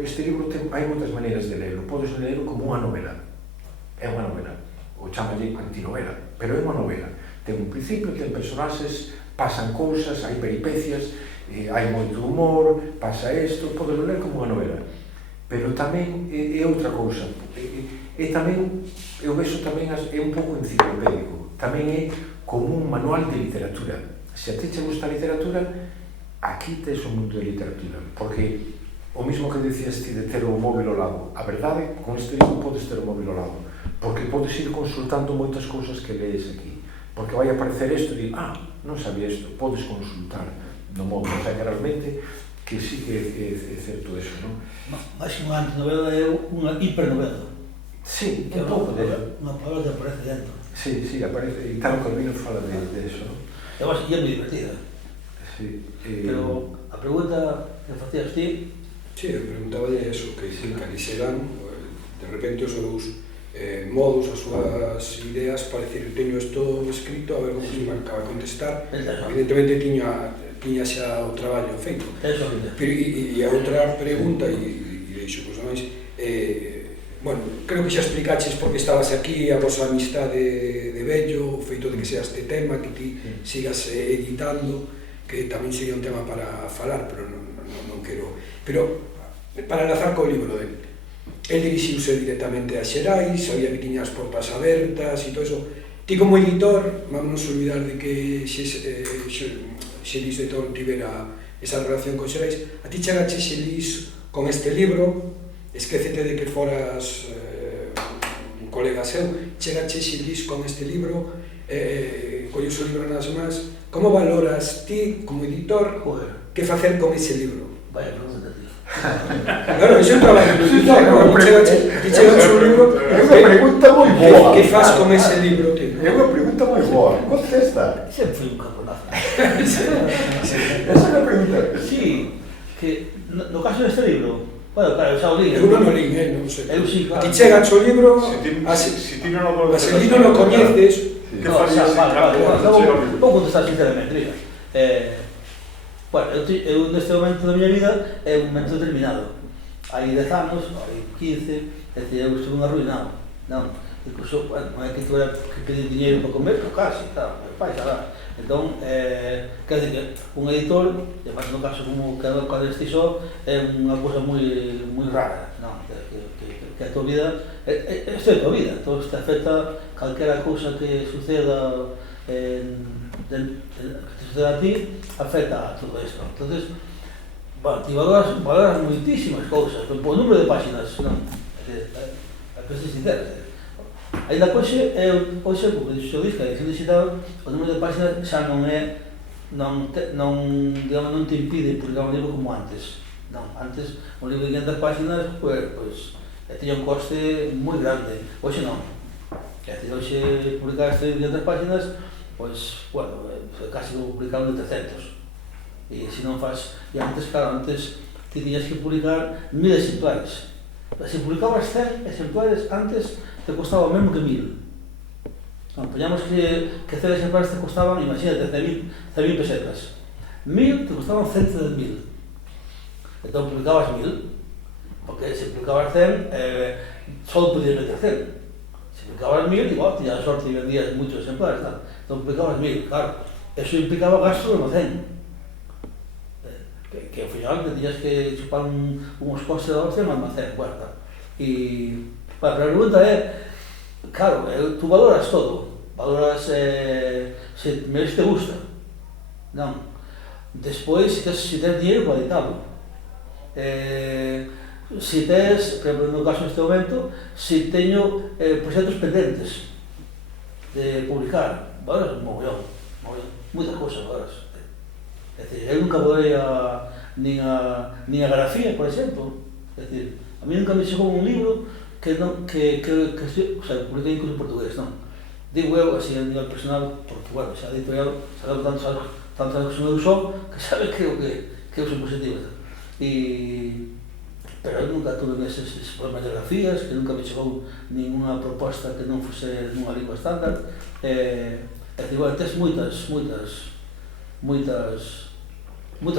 este libro hai moitas maneiras de lerlo, podes lerlo como unha novela, é unha novela, ou chamalle antinovela, pero é unha novela, ten un principio, ten personaxes, pasan cousas, hai peripecias, hai moito humor, pasa isto, podes ler como unha novela, pero tamén é outra cousa, e tamén, eu vexo tamén, é un pouco enciclopédico, tamén é como un manual de literatura. Se a ti che gusta a literatura, aquí tes o mundo de literatura, porque o mismo que dicías ti de ter o móvil ao lado, a verdade, con este libro podes ter o móvil ao lado, porque podes ir consultando moitas cousas que lees aquí, porque vai aparecer isto e dir, non sabía isto, podes consultar no móvil, o sea que realmente que sí que é certo eso, non? Máis que unha antinovela é unha hipernovela. Sí, un pouco de eso. Unha palabra que aparece dentro. Sí, aparece, e Italo Calvino fala de eso, non? É moi divertida. Sí, pero a pregunta que facías ti... Sí, eu preguntaba de eso, que cali serán, de repente, os seus modos, as súas ideas, para decir, teño isto escrito, a ver como se me acaba de contestar. Evidentemente tiña xa o traballo feito. E a outra pregunta, e deixo cos máis, bueno, creo que xa explicaches porque estabas aquí, a vosa amistade de vello, o feito de que seas este tema, que ti sigas editando, que tamén sería un tema para falar, pero non quero. Pero, para enlazar co libro dele, el dirixiuse directamente a Xerais, sabía que tiña as portas abertas e todo eso. Ti como editor, vamos olvidar de que Xerais de Toro tivera esa relación con Xerais, a ti chegache Xerais con este libro, esquécete de que foras un colega seu, chegache Xerais con este libro, colles o libro nas más. Como valoras ti, como editor, que facer con ese libro? Vaya pregunta, tío. Claro, iso é un traballo do editor, non? Ti chegache un libro... É unha pregunta moi boa. Que faz con ese libro, tío? É unha pregunta moi boa. Contesta. Sempre foi un camponazo. Esa é unha pregunta. Sí, que no caso deste libro, bueno, claro, xa o li. Eu non o li, non sei. Eu sí, claro. Ti chegache o libro... Se ti non o coñeces... Que farías en campo? Vou contestar sinceramente, mira. Bueno, eu neste momento da miña vida é un momento determinado. Hai 10 anos, hai 15, eu estive arruinado. Non, incluso, bueno, non é que tuve que pedir dinheiro para comer, pero casi, claro, meu pai, claro. Entón, quer dizer que un editor, e máis no caso como que este só, é unha cousa moi rara, non? Que a tua vida, isto é a tua vida, todo está afecta calquera cousa que suceda que te suceda a ti, afecta a todo isto. Entonces, bueno, ti valoras moitísimas cousas, o número de páxinas, non? A que se sincera, ainda hoxe, como dixo o disco, a edición digital, o número de páxinas xa non te impide publicar un libro como antes. Non, antes, un libro de 500 páxinas, pois, tiña un coste moi grande. Hoxe non. Hoxe publicar este 500 páxinas, pois, bueno, casi vou publicar un de 300. E se non faz... E antes, claro, antes ti tiñas que publicar 1000 exemplares. Se publicabas 100 exemplares antes, te costaba o mesmo que 1000. Poñamos que 100 exemplares te costaban, imagínate, 100.000 pesetas. 1000 te costaban 110.000. Entón publicabas 1000, porque se publicabas 100, só podías meter 100. Se publicabas 1000, igual, tiñas a sorte e vendías moitos exemplares, tal. Entón publicabas 1000, claro. Eso implicaba gasto de almacén. Que ao final te tiñas que chupar uns costes de almacén no almacén, bueno, tal. E, bueno, a pregunta é, claro, tú valoras todo. Valoras se te gusta. Non. Despois, se tens dinheiro para editalo. si tes, por exemplo, no caso neste momento, si teño proxectos pendentes de publicar, bueno, mogollón, moitas cousas, é dicir, eu nunca volei nin a grafía, por exemplo, é dicir, a mí nunca me chegou un libro que o sea, publiquei incluso en portugués, non? Digo eu, así, a nivel personal, porque, bueno, xa a editorial, xa tantos anos que eu son, que sabe que eu son positivo, pero eu nunca tuve eses problemas de grafías, que nunca me chegou ninguna proposta que non fose nunha lingua estándar. É dicir, bueno, tes moitas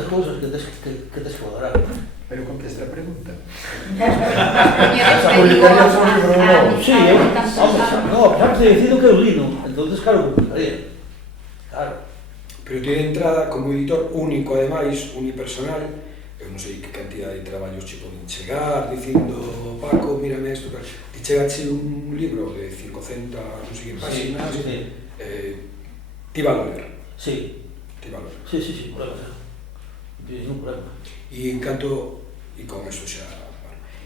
cousas que tes que valorar. Pero contesta a pregunta. Publicarías un libro novo? Sí, xa me sei dicido que eu lino, entonces claro, publicaría. Claro. Pero ti de entrada, como editor único, ademais, unipersonal, eu non sei que cantidad de traballos che poden chegar, dicindo, Paco, mírame isto, ti chegache un libro de 500, non sei que páxinas, ti va a ler. Sí. Ti va a ler. Sí, problema. Non problema. E en canto, e con eso xa,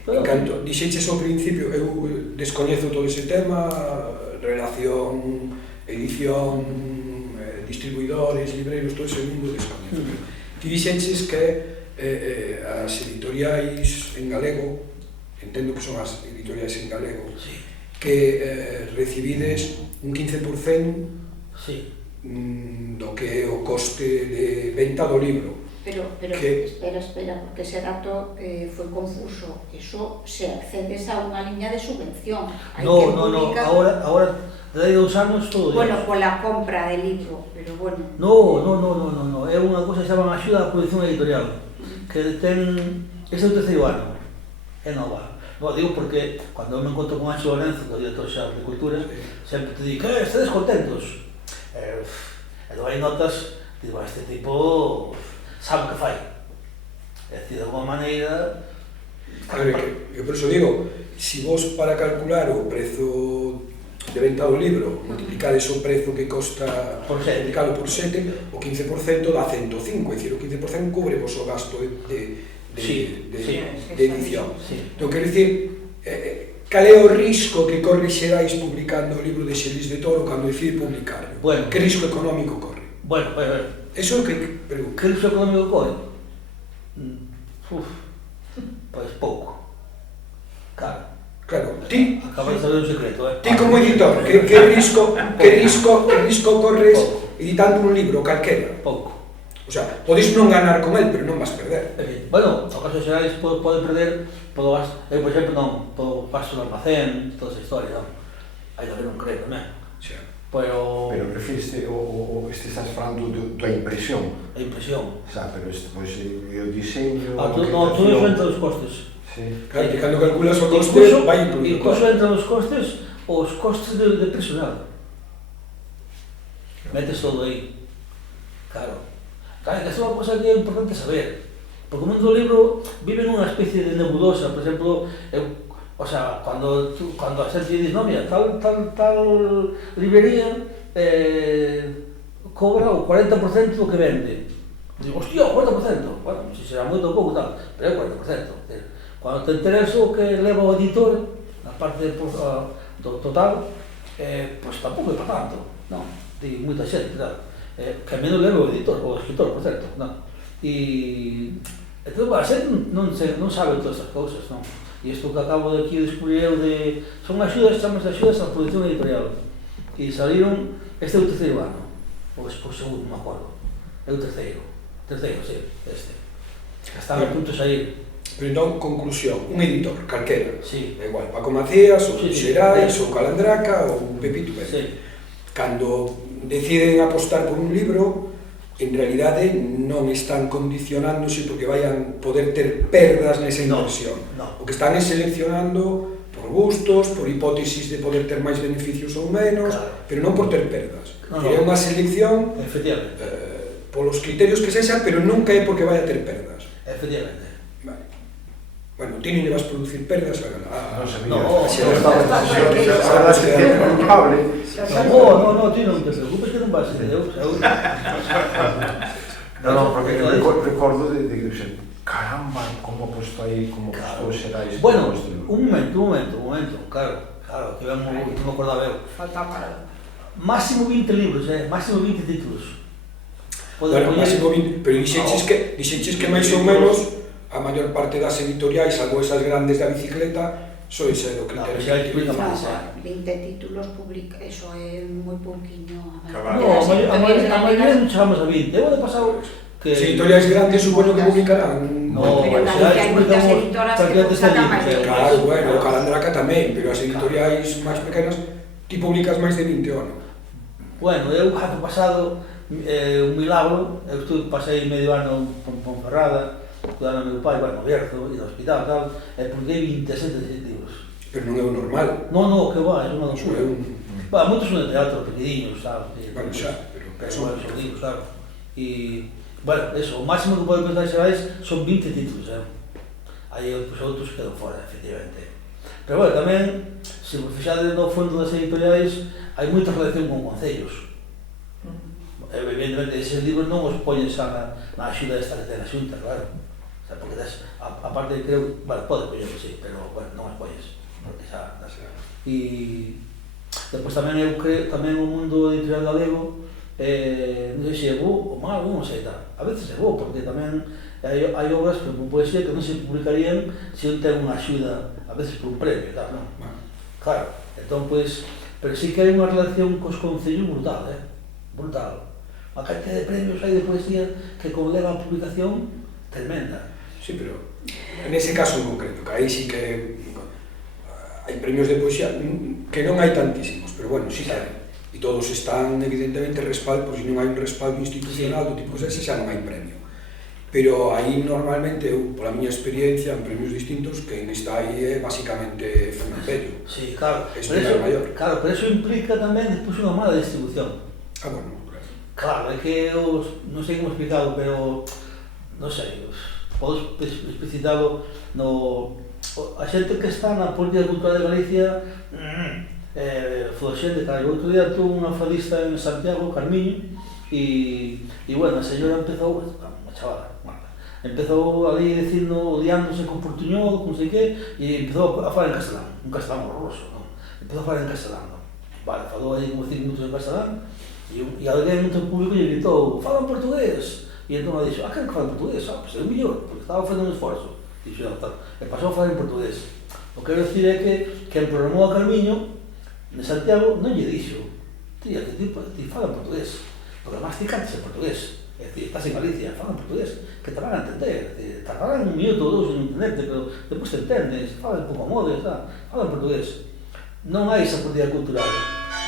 en canto, dixeches ao principio, eu descoñezo todo ese tema, relación, edición, distribuidores, libreiros, todo ese mundo descoñezo. Ti dixeches que as editoriais en galego, entendo que son as editoriais en galego, Sí. que recibides un 15% Sí. do que é o coste de venta do libro. Pero que... espera, porque ese dato foi confuso. Eso se accedes a unha liña de subvención. No, ahora, de 2 anos todo. Bueno, pola compra de libro, pero bueno. No, é unha cousa que se chama axuda á produción editorial, que ten, ese é o terceiro ano, é nova. No, digo porque, cando eu me encontro con Anxo Lorenzo, que é o director xa de Cultura, sempre te digo, estedes contentos? E logo hai notas, digo, este tipo sabe o que fai. É dicir, de alguma maneira... Claro, eu por eso digo, se vos para calcular o prezo de venta do libro, multiplicades o prezo que costa multiplicalo por 7, o 15% dá 105, é dicir, o 15% cubre vos o gasto de edición. Entón, quero dicir, cal é o risco que corre Xerais publicando o libro de Xelis de Toro cando decide publicarlo? Bueno. Que risco económico corre? Bueno, Eso é o que pregunto. que risco económico corre? Pois pouco. Claro, ti Acabas de saber un secreto, Ti como editor, que risco corres editando un libro calquera? Pouco. O sea, podes non ganar con el, pero non vas perder. Bueno, no caso de Xerais pode perder, eu, por exemplo, non, podo gasto no almacén, toda esa historia, non? Aí que non creo tamén. Pero refiriste este estás falando da impresión. a impresión. Xa, pero este, pois, o diseño... Todo iso entra nos costes. Sí. Claro, que cando calculas o coste, vai incluído. Incluso entran os costes de personal. Metes todo aí. Claro, que é unha cosa que é importante saber. Porque o mundo do libro vive nunha especie de nebulosa. Por exemplo, o sea, cando a xente diz, no, mira, tal librería cobra o 40% do que vende. Digo, hostia, o 40%. Bueno, se será moito ou pouco tal, pero é o 40%. Cando te interesa o que leva o editor, a parte do total, pois tampouco é para tanto, non? Di moita xente, claro. Que a menos leva o editor, o escritor, por certo, non? Entón, a xente non sabe todas estas cousas, non? E isto que acabo de aquí descubrir eu son axudas, chamas axudas á produción editorial. E saliron, este é o terceiro ano, ou segundo, non me acordo. É o terceiro, sí, este. Están a punto de sair. Pero entón, conclusión, un editor, calquera, Sí. é igual, Paco Macías, ou Sí, Xerais, ou Calandraca, ou Pepito Pérez. Sí. Cando deciden apostar por un libro, en realidade non están condicionándose porque vayan poder ter perdas nesa inversión. No. O que están é seleccionando por gustos, por hipótesis de poder ter máis beneficios ou menos, Claro. pero non por ter perdas. No. É unha selección Efectivamente. polos criterios que sexa, pero nunca é porque vai a ter perdas. Efectivamente. Vale. Bueno, ti non lle vas producir perdas a Non sabía. No, Se no, estaba está decidido, ahora se tiene culpable. No, ti non te preocupes que non vas a ser eu. No, porque eu recordo de que Caramba, como ha puesto aí, como Claro. Xerais? Bueno, un momento, claro, que non me acordaba eu. Falta para... Máximo 20 libros, máximo 20 títulos. Bueno, máximo 20, pero dixenches que máis ou menos a maior parte das editoriais, salvo esas grandes da bicicleta, sois do criterio. Xa explica máis, 20 títulos publica, eso é moi pouquiño. Cabal. No, a maioría non chegamos a 20. Eu de pasado que... As editoriais grandes supoño que publicarán. No, Pero en Galicia hai moitas editoras que sacan máis de 20. Claro, bueno, o Calandraca tamén, pero as editoriais máis pequenas, ti publicas máis de 20 ou non? Bueno, eu ano pasado, un milagro, pasei medio ano en Ponferrada, cuidando ao meu pai, bueno, Bierzo, e no hospital, tal, e publiquei 27 libros. Pero non é o normal. No, que va, é unha locura. É Moitos son de teatro, pequeniños, sabes? Bueno, xa, pero Bueno, son libros, claro. E, bueno, eso, o máximo que pode pensar Xerais son 20 títulos, Hai outros que quedan fora, efectivamente. Pero, bueno, tamén, se vos fixades no fondo das editoriais, hai moita relación con concellos. Evidentemente, eses libros non os poñen xa na axuda esta que ten a Xunta, claro. O sea, porque aparte creo, bueno, pode poñer, sí, pero, bueno, non os poñes. Porque xa, e depois tamén eu creo, tamén o mundo editorial galego, non sei se é bo ou mal, non sei tal. A veces é bo, porque tamén hai obras como poesía que non se publicarían se non ten unha axuda, a veces por un premio, tal, non? Claro, entón, pois, pero sí que hai unha relación cos concellos brutal, brutal. A cantidad de premios hai de poesía que conleva a publicación tremenda. Sí, pero en ese caso en concreto, que aí sí que hai premios de poesía que non hai tantísimos, pero bueno, sí que hai. E todos están evidentemente respaldo, por se non hai un respaldo institucional do tipo que ese, xa non hai premio. Pero aí normalmente, eu, pola miña experiencia en premios distintos, que está aí é basicamente Funacello. Sí, claro. Claro, pero eso implica tamén despois unha mala distribución. Bueno, claro, é que eu non sei como explicado, pero non sei, podes explicitalo no... A xente que está na política cultural de Galicia floxente, claro, outro día tuve unha fadista en Santiago, Carmiño, e bueno, a señora empezou, unha chavala, empezou ali dicindo, odiándose con Portuñol, con sei que, e empezou a falar en castelán, un castelán horroroso, non? Empezou a falar en castelán, non? Vale, falou aí como 5 minutos en castelán, e alguén no público lle gritou, fala en portugués, e entón ela dixo, que fala en portugués? Pois é o mellor, porque estaba facendo un esforzo, dixo, e pasou a falar en portugués. O que quero dicir é que quen programou a Carmiño, de Santiago, non lle dixo, tía, que ti fala en portugués, porque además ti cantas en portugués, é dicir, estás en Galicia, fala en portugués, que te van a entender, tardarán un minuto ou dous en entenderte, pero depois te entendes, fala un pouco a modo, fala en portugués. Non hai esa política cultural.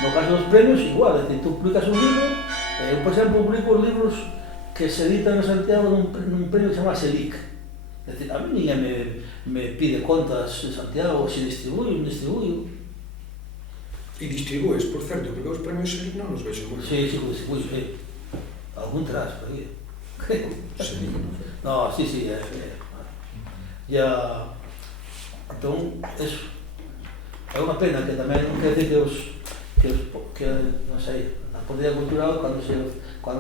No caso dos premios, igual, é dicir, tú publicas un libro, eu, por exemplo, publico os libros que se editan en Santiago nun premio que se chama SELIC. É dicir, a mí ninguén me pide contas en Santiago, se distribuyo, non distribuyo. E distribúes, por certo, porque os premios SELIC non os vexo moi. Sí, distribuyo, sí. Algún terás, por aí. No, sí, ya... Entón, eso. É unha pena que tamén non quer decir que non sei, na política cultural, cando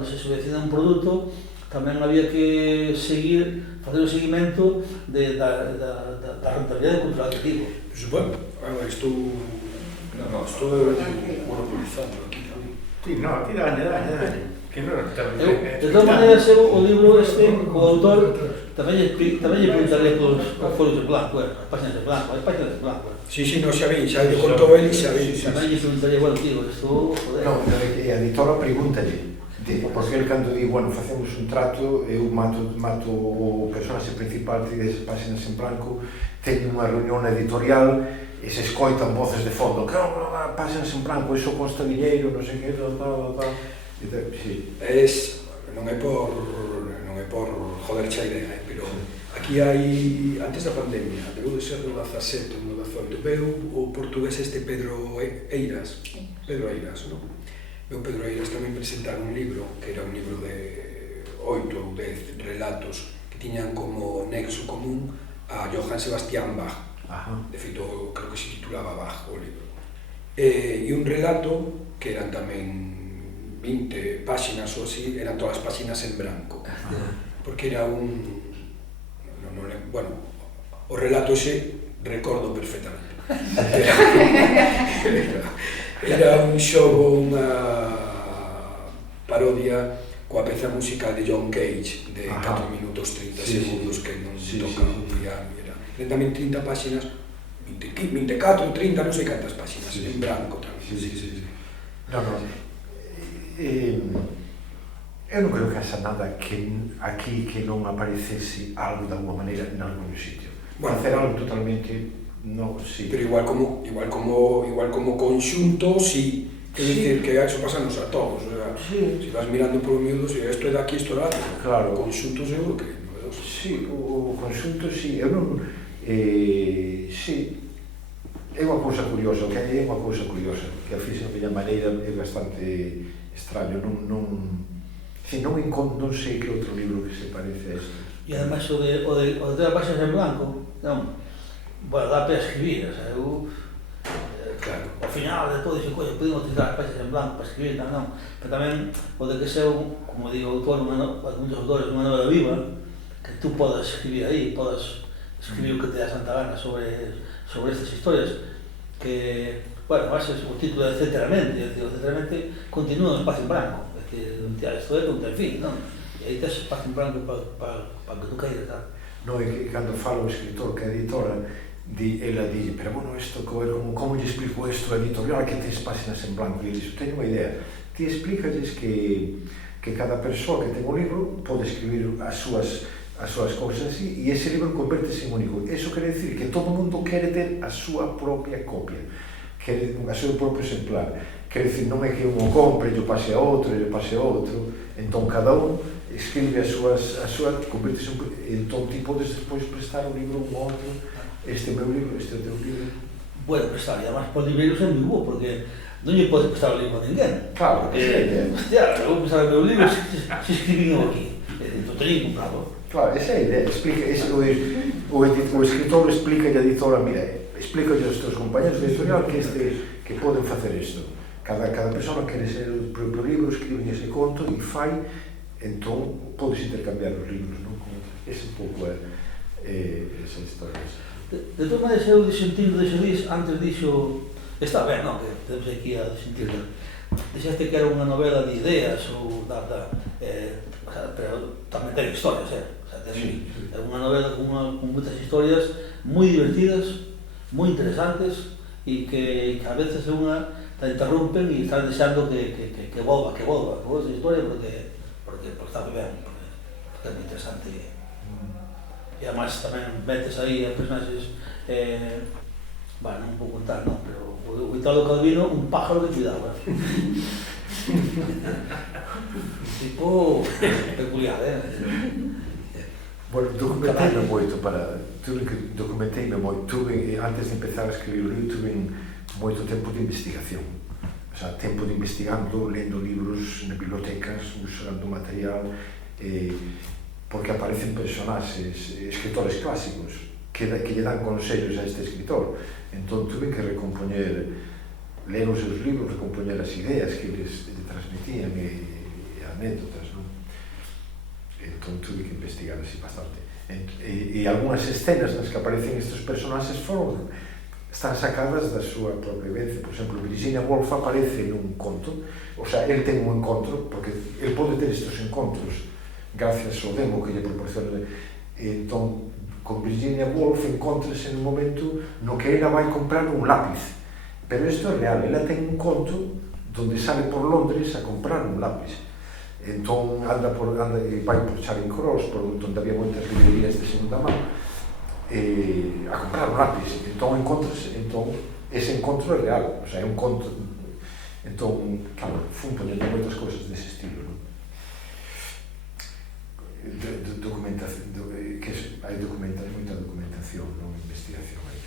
se subvenciona un produto, tamén había que facer o seguimento da rentabilidade cultural que digo. Bueno, estou monopolizando aquí tamén. Sí, no, aquí daña. Que non, De todas maneiras, o libro o autor, tamén lle preguntaré polos folios de blanco, as páginas de blanco, as páginas de blanco. Sí, no, xa vi, xa lle contou ele, xa vi. Tamén lle preguntaré, bueno, tío, isto, joder... Non, a editora pregúntalle, porque ele cando di, bueno, facemos un trato, eu mato o personaxe principal e des páxinas en blanco, teño unha reunión editorial e se escoitan voces de fondo, que páxinas en blanco, iso consta diñeiro, non sei que, tal. Sí. Non é por joderche a idea, pero aquí hai, antes da pandemia, debeu de ser do 17 ou do 18, veu o portugués Pedro Eiras, non? Veu Pedro Eiras tamén presentar un libro, que era un libro de 8 ou 10 relatos que tiñan como nexo común a Johann Sebastian Bach. De feito, creo que se titulaba Bach o libro. E un relato que eran tamén 20 páxinas ou así, eran todas as páxinas en branco, porque era un bueno, o relato ese recordo perfectamente. Era un xogo, unha parodia coa peza musical de John Cage de 4 minutos 30 segundos que non toca un piano. Era lentamente 30 páxinas, 24, 30, non sei cantas páxinas, en branco tamén. Eu non creo que haxa nada aquí que non aparecese algo de alguma maneira en algún sitio. Facer algo totalmente... No, sí. Pero igual como conxunto, sí. Quer dicir que eso pasanos a todos. O sea, si vas mirando polo miúdo, si isto é daqui, isto é daqui. Claro. O conxunto seguro que é novedoso. Sí, o conxunto, sí. Eu non... sí. É unha cousa curiosa, que a fixe de miña maneira é bastante extraño. Non sei que outro libro que se parece a isto. E ademais o de ter páxinas en blanco, non? Bueno, dá para escribir, o sea, eu... Claro. Ao final de todo, dixo, coño, podemos utilizar as páxinas en blanco para escribir, non? Pero tamén, o de que seu, como digo, autor, muitos autores, unha novela viva, que tú podas escribir aí, podas escribir o que te dá santa gana sobre estas historias, que, bueno, o título é Etcéteramente, Etcéteramente continúa no espacio en blanco, é que, isto é contra el fin, non? E aí tes espacio en blanco para que tú queiras, tal. No, é que cando falo o escritor que a editora, ela di, pero bueno, isto, como lle explico isto a editorial que tes páxinas en blanco? E ele dixe, teño unha idea, ti explícalles que cada persoa que ten un libro pode escribir as súas cousas e ese libro convértese en único. Eso quere dicir que todo mundo quere ter a súa propia copia, quere a seu propio exemplar. Quere dicir, non é que un o compre e o pase a outro e o pase a outro, entón cada un escribe as súas convértese en entón ti podes despois prestar o libro a un outro. Este é o meu libro, este é o teu libro. Bueno, prestar, e además por libros é moi bo, porque non lle podes prestar o libro a ninguén. Claro, hostia, vou prestar o meu libro se escribín aquí. Non teño comprado. Claro, esa é a idea. O escritor explica a editora, mira, explica aos teus compañeros de editorial que poden facer isto. Cada persona quere ser o propio libro, escribe ese conto e fai, entón podes intercambiar os libros, non? Ese un pouco é esa historia. De todas maneiras, eu desentildo de Xodís, antes dixo, está ben, non, que temos aquí a desentildo. Dixeste que era unha novela de ideas, ou pero tamén ten historias, é unha novela con moitas historias moi divertidas, moi interesantes, e que a veces unha te interrompen e estás desexando que volva esa historia, porque está moi ben, porque é moi interesante. E además tamén metes aí a personaxes, non vou contar, non, pero o Italo Calvino, un pájaro que cuidaba. Un tipo peculiar, Bueno, documenteime moito antes de empezar a escribir o libro, tuve moito tempo de investigación. O sea, tempo de investigando, lendo libros na bibliotecas, usando material, porque aparecen personaxes, escritores clásicos, que lle dan consellos a este escritor. Entón, tuve que recompoñer, ler os seus libros, recompoñer as ideas que eles transmitían e anécdotas, non? Entón, tuve que investigar así bastante. E algunhas escenas nas que aparecen estes personaxes están sacadas da súa propia vivencia. Por exemplo, Virginia Woolf aparece nun conto, o sea, el ten un encontro, porque el pode ter estes encontros gracias ao demo que lle proporciona. Entón, con Virginia Woolf encontrase nun momento no que ela vai comprar un lápiz, pero isto é real, ela ten un conto donde sale por Londres a comprar un lápiz. Entón anda e vai por Charing Cross, por onde había moitas librerías de segunda mão, a comprar un lápiz. Entón ese encontro é real, o sea, é un conto. Entón, claro, fun ponendo moitas cousas dese estilo, non? Documentación, moita documentación, non? Investigación aí.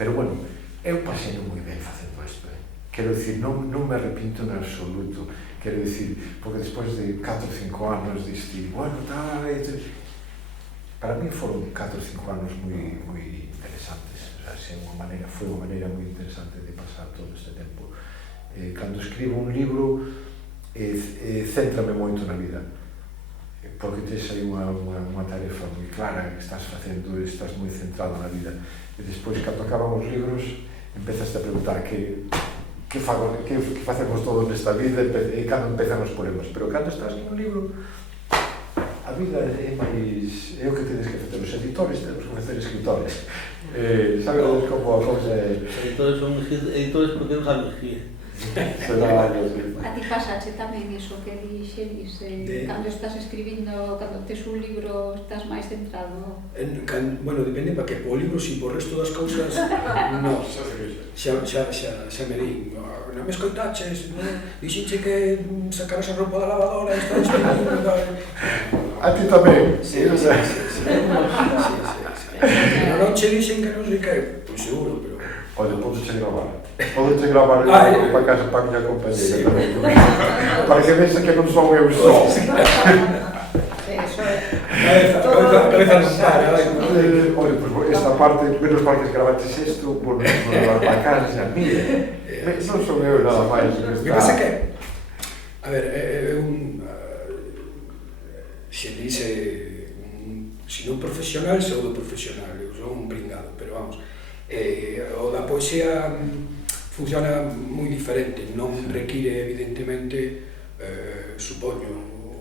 Pero bueno, eu pasei moi ben facendo isto, Quero dicir, non me arrepinto en absoluto. Quero dicir, porque despois de 4 ou 5 anos diste, bueno, tal, para mí foron 4 ou 5 anos moi interesantes. O sea, foi unha maneira moi interesante de pasar todo este tempo. Cando escribo un libro, céntrame moito na vida. porque tes aí unha tarefa moi clara que estás facendo e estás moi centrado na vida. E despois, cando acaban os libros, empezas a preguntar que facemos todos nesta vida e cando empezan os problemas. Pero cando estás en un libro, a vida é máis... é o que tedes que facer. Os editores temos que facer escritores. Sabes como a cousa é... Os editores son editores porque non saben escribir. Será algo así. A ti pasache tamén iso que dixeris, cando estás escribindo, cando tes un libro, estás máis centrado? Bueno, depende para que, o libro si, por resto das cousas, no, xa me di, non me escoitaches, dixinche que sacaras a roupa da lavadora, isto, A ti tamén? Sí. Non che dixen que non sei que, pois seguro, pero... Olha, podes-te gravar. Podes-te gravar para casa para a miña compañera tamén. Para que vexa que non son eu só. Eso é. Cabeza non para, Olha, pues esta parte, menos mal que gravaches isto, vou levar para casa, mira. Non son eu nada máis. O que pasa que, a ver, se dice, se non profesional, pseudo profesional, eu son un pringado, pero vamos, o da poesía funciona moi diferente, non require evidentemente, supoño,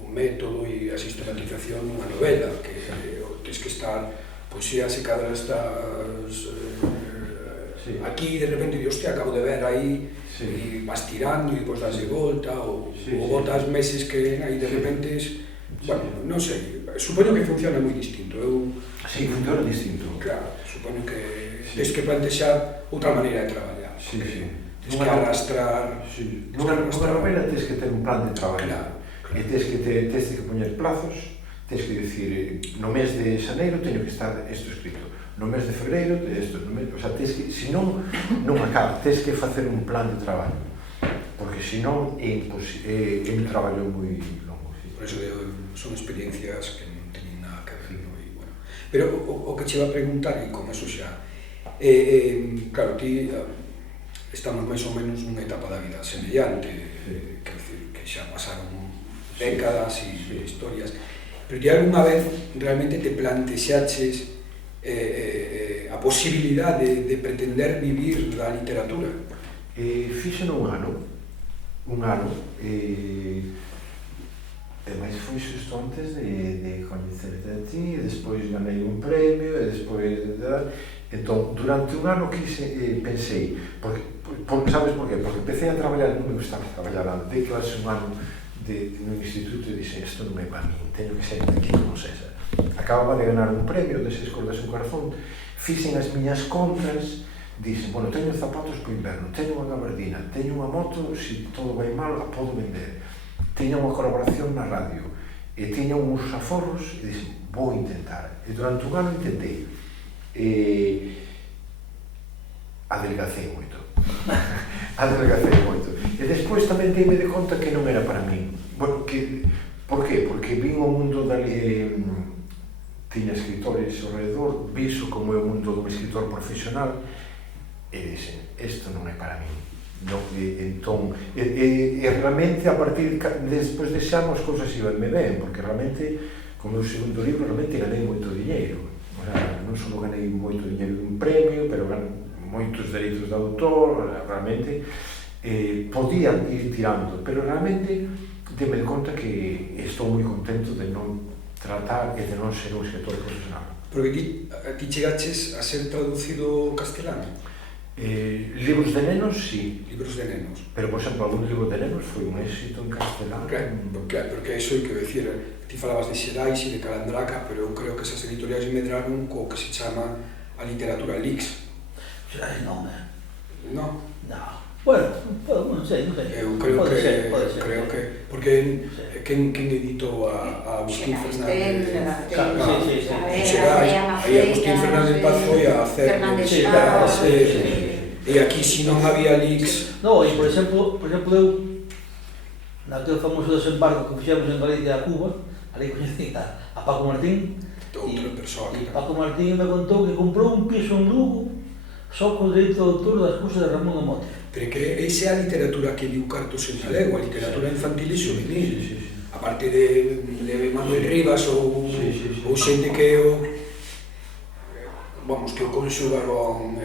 o método e a sistematización dunha novela, que tens que estar, poesía se cadra estás aquí de repente, hostia, acabo de ver aí, e vas tirando e depois das de volta, ou botas meses que aí de repente, bueno, non sei, supoño que funciona moi distinto. Sí, funciona distinto. Claro, supoño que tens que plantexar outra maneira de traballar. Sí. Tens que arrastrar... Nunha novela tens que ter un plan de traballo. Claro. E tens que poñer plazos, tens que dicir, no mes de xaneiro teño que estar isto escrito, no mes de febreiro, isto, o sea, tens que, se non acaba, tens que facer un plan de traballo, porque se non é un traballo moi longo. Por eso son experiencias que non teñen nada que ver, ¿no? Y bueno, pero o que che iba a preguntar, e con eso xa, claro, ti estamos máis ou menos nunha etapa da vida semellante, quer decir, que xa pasaron décadas e historias, pero ti algunha vez realmente te plantexaches a posibilidade de pretender vivir da literatura? Fixen un ano, e máis foi xusto antes de coñecerte a ti, e despois ganei un premio, e despois... Entón, durante un ano pensei, sabes por qué? Porque empecé a traballar, non me gustaba traballar antes, dei clase un ano no instituto e dixen, isto non é para mí, teño que ser aquí como sexa. Acababa de ganar un premio de 6 cordas un corazón, fixen as miñas compras, dixen, bueno, teño zapatos para inverno, teño unha gabardina, teño unha moto, se todo vai mal, a podo vender, teño unha colaboración na radio, e teño uns aforros, e dixen, vou intentar. E durante un ano intentei. Adelgacei moito. E despois tamén deime de conta que non era para mí. Bueno, por qué? Porque vin o mundo tiña escritores ao redor, viso como é o mundo dun escritor profesional, e dixen, isto non é para mí. Entón, realmente, a partir despois dese ano, as cousas ibanme ben, porque realmente, co meu segundo libro, realmente ganei moito diñeiro. O sea, non só ganei moito diñeiro dun premio, pero moitos dereitos de autor, realmente podía ir tirando, pero realmente deme conta que estou moi contento de non tratar e de non ser un escritor profesional. Porque ti chegaches a ser traducido ao castelano? Libros de nenos, sí. Libros de nenos. Pero, por exemplo, algún libro de nenos foi un éxito en castelano. Claro, porque iso hai que decir, ti falabas de Xerais e de Calandraca, pero eu creo que esas editoriais medraron co que se chama a literatura Lix. Xerais non, No? No. Bueno, non sei. Eu creo pode que... ser. Creo que... Porque quen editou a Agustín Fernández? Claro, sí. Xerais, aí Agustín Fernández Paz foi a hacer... E aquí, se non había Lix... No, e por exemplo, eu, naquele famoso desembarco que fixemos en Galicia a Cuba, ali coñecí a Paco Martín, Outra persoa. E Paco Martín me contou que comprou un piso en Lugo só co dereito de autor das cousas de Ramón Amote. Pero que esa é a literatura que diu Cartos en galego, a literatura infantil e juvenil. A aparte de Manuel Rivas ou xente que o vamos, que o conxugaron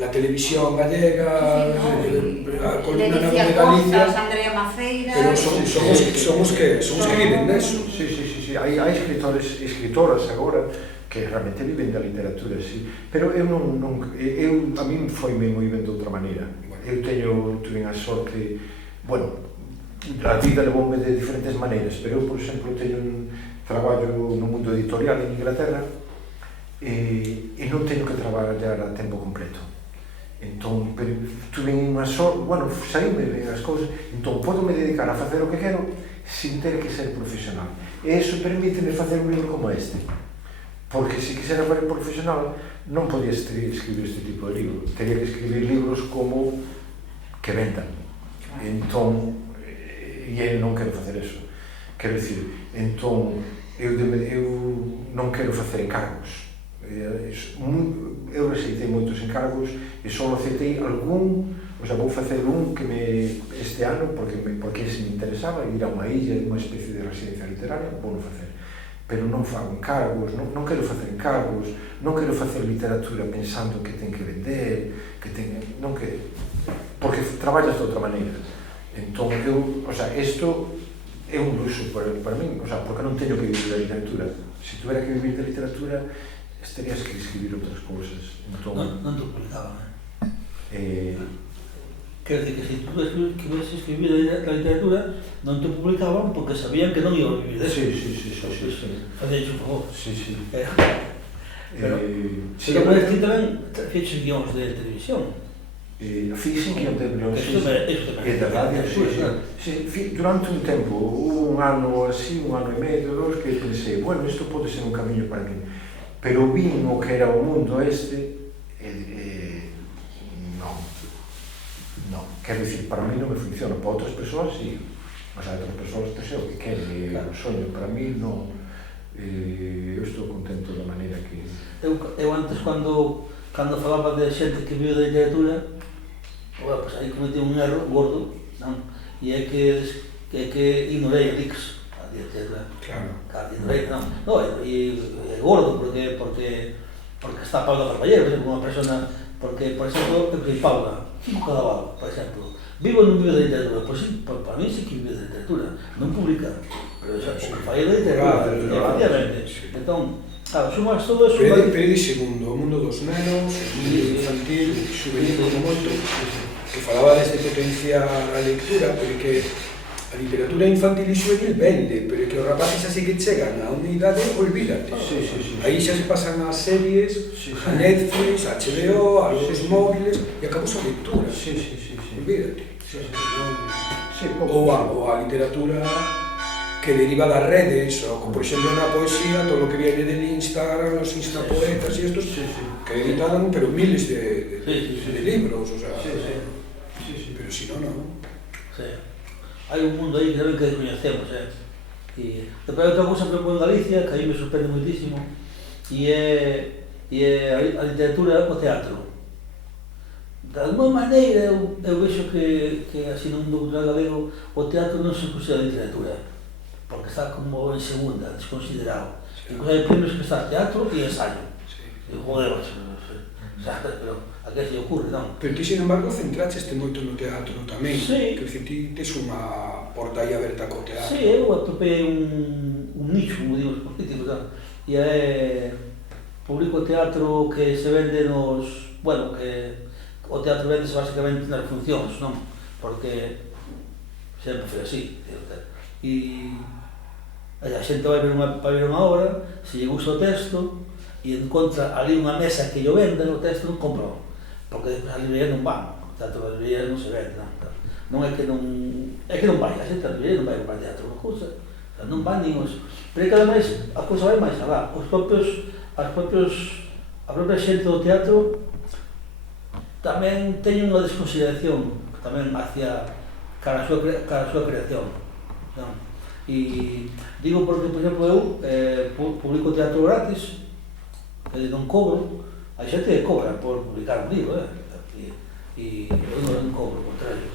la televisión gallega, a columna de Galicia, Andrea Maceira, pero somos que viven deso. Sí, hai escritores e escritoras agora que realmente viven da literatura, sí. Pero a min foime moi ben de outra maneira. Eu tuve a sorte, bueno, a vida levoume de diferentes maneiras, pero eu, por exemplo, teño un traballo no mundo editorial en Inglaterra e non teño que traballar a tempo completo. Entón, tuve unha sorte, bueno, saíme ben as cousas, entón podome dedicar a facer o que quero sin ter que ser profesional. E iso permíteme facer un libro como este. Porque se quixera ser profesional non podía escribir este tipo de libro. Teria que escribir libros como que vendan. Entón, e eu non quero facer eso. Quero dicir, entón, eu non quero facer encargos. Eu receitei moitos encargos e só aceitei algún, o sea, vou facer un que este ano, porque se me interesaba ir a unha illa, unha especie de residencia literaria, vou facer. Pero non fago encargos, non quero facer encargos, non quero facer literatura pensando que ten que vender, non quero, porque traballas de outra maneira. Entón, isto é un luxo para min, porque non teño que vivir da literatura. Se tuvera que vivir da literatura, terías que escribir outras cousas. Non te publicaban, Quer dizer que se tú queres escribir a literatura, non te publicaban porque sabían que non iba a vivir deso. Sí. Facéis un favor. Sí. Pero ti tamén fixes guións de televisión. Fixen guións de televisión e de radio, sí. Durante un tempo, un ano así, un ano e medio, dos, que pensei, bueno, isto pode ser un camiño para mí. Pero vin o que era o mundo este, non. Quero dicir, para mí non me funciona, para outras persoas, sí. Outras persoas pensei o que queren, o soño, para mí non. Eu estou contento da maneira que... Eu antes, cando falaba de xente que vive da literatura, pois aí cometí un erro gordo, non? E é que ignorei a Dix, a literatura. Claro, ignorei, non. E é gordo, porque está Paula Carballero, por exemplo, unha persona, porque, por exemplo, eu sei, Paula, Cadaval, por exemplo, vivo ou non vive da literatura? Pois sí, para mí sí que vive da literatura, non publica, pero xa, o que fai da literatura, efectivamente. Entón, claro, sumas todo eso... Peridixe mundo, o mundo dos nenos, o mundo infantil, juvenil, como moito, que falaba desde potencia a lectura, porque a literatura infantil e juvenil vende, pero que os rapaces así que chegan a unha idade, olvídate. Aí xa se pasan as series, a Netflix, a HBO, a los móviles, e acabou a lectura. Olvídate. Ou a literatura que deriva das redes, ou, por exemplo, na poesía, todo o que viene del Instagram, los instapoetas e estos, que editan, pero miles de libros, o sea, pero si no, non. Hai un mundo aí que tamén que descoñecemos, e depois outra cousa que en Galicia, que aí me sorprende moitísimo, e é a literatura o teatro. De alguma maneira, eu vexo que así no mundo cultural galego, o teatro non se considera literatura, porque está como en segunda, desconsiderado. Incluso hai premios que está teatro e ensayo. E joder, pero a que se ocurre, non? Pero ti, sin embargo, centraste moito no teatro tamén. Sí. Que ti tes unha porta aí aberta co teatro. Sí, eu atopei un nicho, como digo os políticos, non? E publico teatro que se vende nos... Bueno, que o teatro vendese basicamente nas funcións, non? Porque sempre foi así. E a xente vai ver unha obra, se lle gusta o texto, e encontra ali unha mesa que lle venda o texto, non compra, porque a librería non van, o teatro da librería non se vende, non é que non vai, a xente da librería non vai comprar teatro, unha cousa, non van nin os... Pero é que ademais a cousa vai máis alá, a propia xente do teatro tamén teñen unha desconsideración tamén hacia cara a súa creación, non? E digo porque, por exemplo, eu publico teatro gratis, non cobro, a xente que cobra por publicar un libro, e eu non cobro, ao contrario,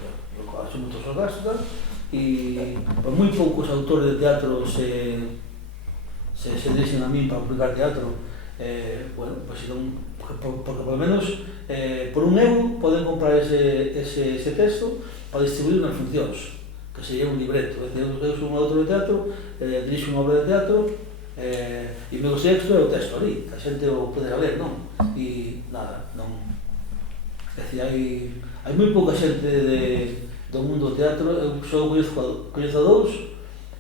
asumo todos os gastos, e por moi poucos autores de teatro se dirixen a min para publicar teatro. Bueno, pues porque por lo menos por €1 poden comprar ese texto para distribuir nas funcións, que sería un libreto. É dicir, eu sou un autor de teatro, dirixo unha obra de teatro, e o meu sexto é o texto ali, que a xente o pode ler, non? E nada, non. É dicir, hai moi pouca xente do mundo do teatro. Eu só coñezo dous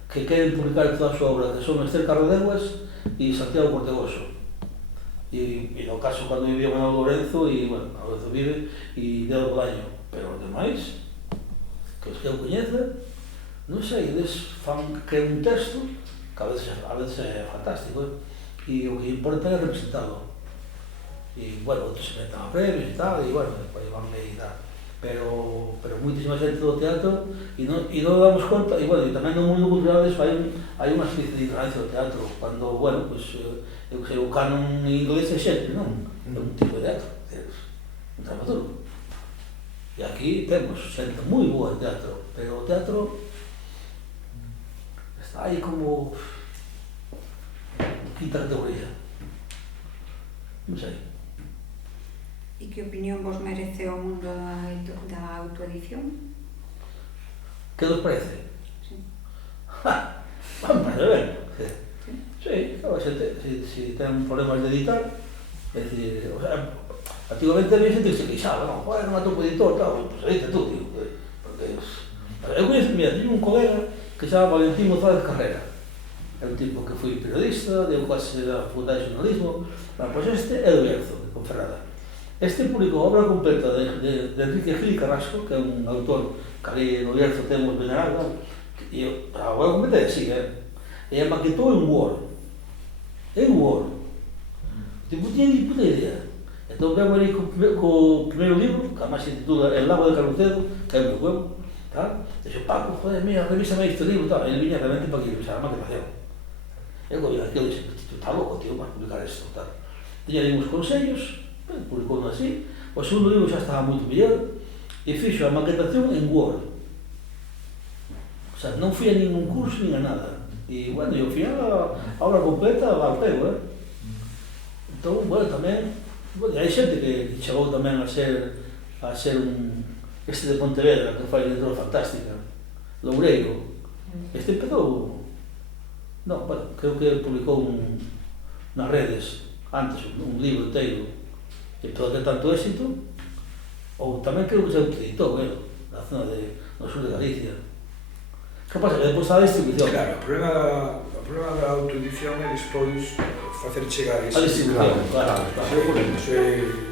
que queren publicar toda a súa obra, que son Esther Carrodenguas e Santiago Cortegoso. E no caso, cando vivía Manuel Lorenzo, e, bueno, Lorenzo vive, e Diego Bolaño. Pero os demais, que os que eu coñeza, non sei, eles crean un texto, que a veces é fantástico, e o que importa é representado. E, bueno, outros se metan a premios e tal, e, bueno, despois van aí e tal. Pero moitísima xente do teatro, e non damos conta, e, bueno, e tamén no mundo cultural hai unha especie de ignorancia do teatro, cando, bueno, pues, eu que sei, o canon en inglés é Shakespeare, non? É un tipo de teatro, un dramaturgo. E aquí temos xente moi boa de teatro, pero o teatro está aí como quinta categoría. Non sei. E que opinión vos merece o mundo da autoedición? Que vos parece? Sí. Vamos a ver. Sí, a xente, se ten problemas de editar, é dicir, o sea, antigamente había xente que se queixaba, non? Joder, non atopo editor, claro, pues edita tú, tío, porque eu coñezo, mira, teño un colega que se chama Valentín González Carrera, é un tipo que foi periodista, deu clase da facultade de xornalismo, pois este é do Bierzo, de Ponferrada. Este publicou a obra completa de Enrique Gil Carrasco, que é un autor que ali no Bierzo temos venerado, e a obra completa é así, e a maquetou en Word. En Word. Non tiña ni puta idea. Entón vemos ali co primeiro libro, que además se titula El lago de Carrucedo, que é o meu huevo, tal? Dixo, Paco, joder, mira, revísame este libro, tal. Ele viña realmente para que revisara a maquetación. Eu vi aquilo e dixo, tú estás loco, tío, para publicar isto, tal. Tiña ali uns consellos, publicou así. O segundo libro xa estaba moito mellor, e fixo a maquetación en Word. O sea, non fui a ningún curso, nin a nada. E, bueno, e ao final a obra completa va ao pego, Entón, bueno, tamén, bueno, hai xente que chegou tamén a ser este de Pontevedra, que fai letra fantástica, Loureiro. Este empezou, non, bueno, creo que publicou nas redes, antes, un libro inteiro, e empezou a ter tanto éxito, ou tamén creo que se autoeditou, na zona no sur de Galicia. Que pasa? Que depois está a distribución. Claro, o problema da autoedición é despois facer chegar ese... A distribución, claro.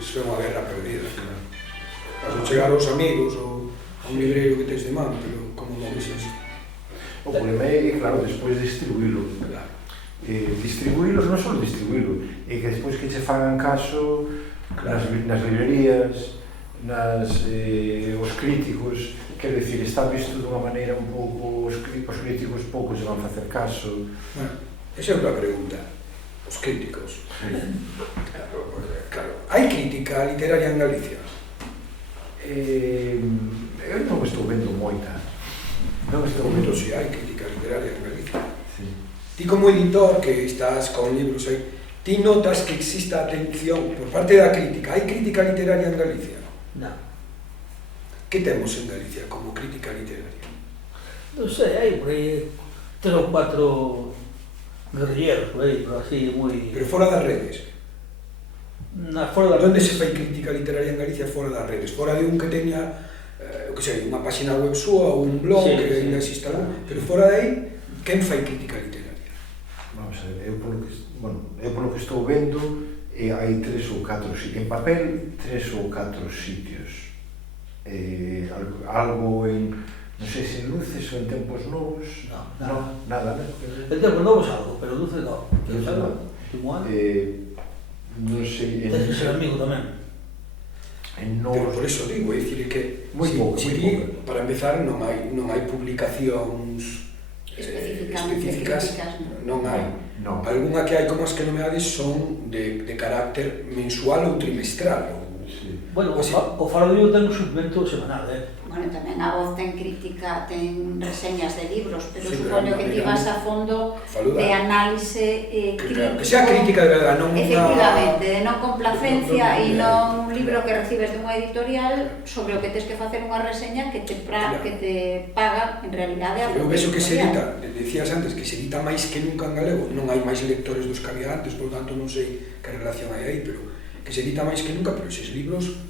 Iso é unha guerra perdida. Facer chegar aos amigos ou a un libreiro que tens de mano, pero como non é iso? O problema é, claro, despois distribuílo. Claro. Distribuílo, non só distribuílo, é que despois que che fagan caso nas librerías, os críticos. Quero dicir, está visto dunha maneira un pouco, os críticos pouco se van facer caso. Bueno, esa é outra pregunta. Os críticos. Sí. Claro, hai crítica literaria en Galicia? Eu non estou vendo moita. Non estou vendo. Si hai crítica literaria en Galicia. Sí. Ti como editor que estás con libros aí, ti notas que exista atención por parte da crítica. Hai crítica literaria en Galicia? Non. Que temos en Galicia como crítica literaria? Non sei, hai por aí 3 ou 4 guerrilleros por aí, pero así moi... Pero fora das redes? Fora das redes. Onde se fai crítica literaria en Galicia fora das redes? Fora de un que teña, que sei, unha página web súa ou un blog que ainda exista algún, pero fora de aí, quen fai crítica literaria? Vamos a ver, eu polo que estou vendo, hai 3 ou 4 sitios, en papel, 3 ou 4 sitios. Algo en, non sei se en Luces ou en Tempos Novos. Non, nada. En Tempos Novos algo, pero Luces non. Non sei. Tens que ser amigo tamén. Pero por eso digo, é dicir que para empezar non hai publicacións específicas, non hai. Algunha que hai como as que nomeades son de carácter mensual ou trimestral. Bueno, o Faro de Vigo ten un suplemento semanal, Bueno, Bueno, tamén a Voz ten crítica, ten reseñas de libros, pero Sí, supoño pero que ti vas a fondo faluda. de análise crítico. Que sea crítica de verdad, non Efectivamente, de non complacencia Non, e non un libro que recibes dunha editorial sobre o que tens que facer unha reseña que te paga en realidade a Eu vexo que se editorial. edita, decías antes, que se edita máis que nunca en galego, non hai máis lectores dos que había antes, por tanto non sei que relación hai aí, pero que se edita máis que nunca, pero eses libros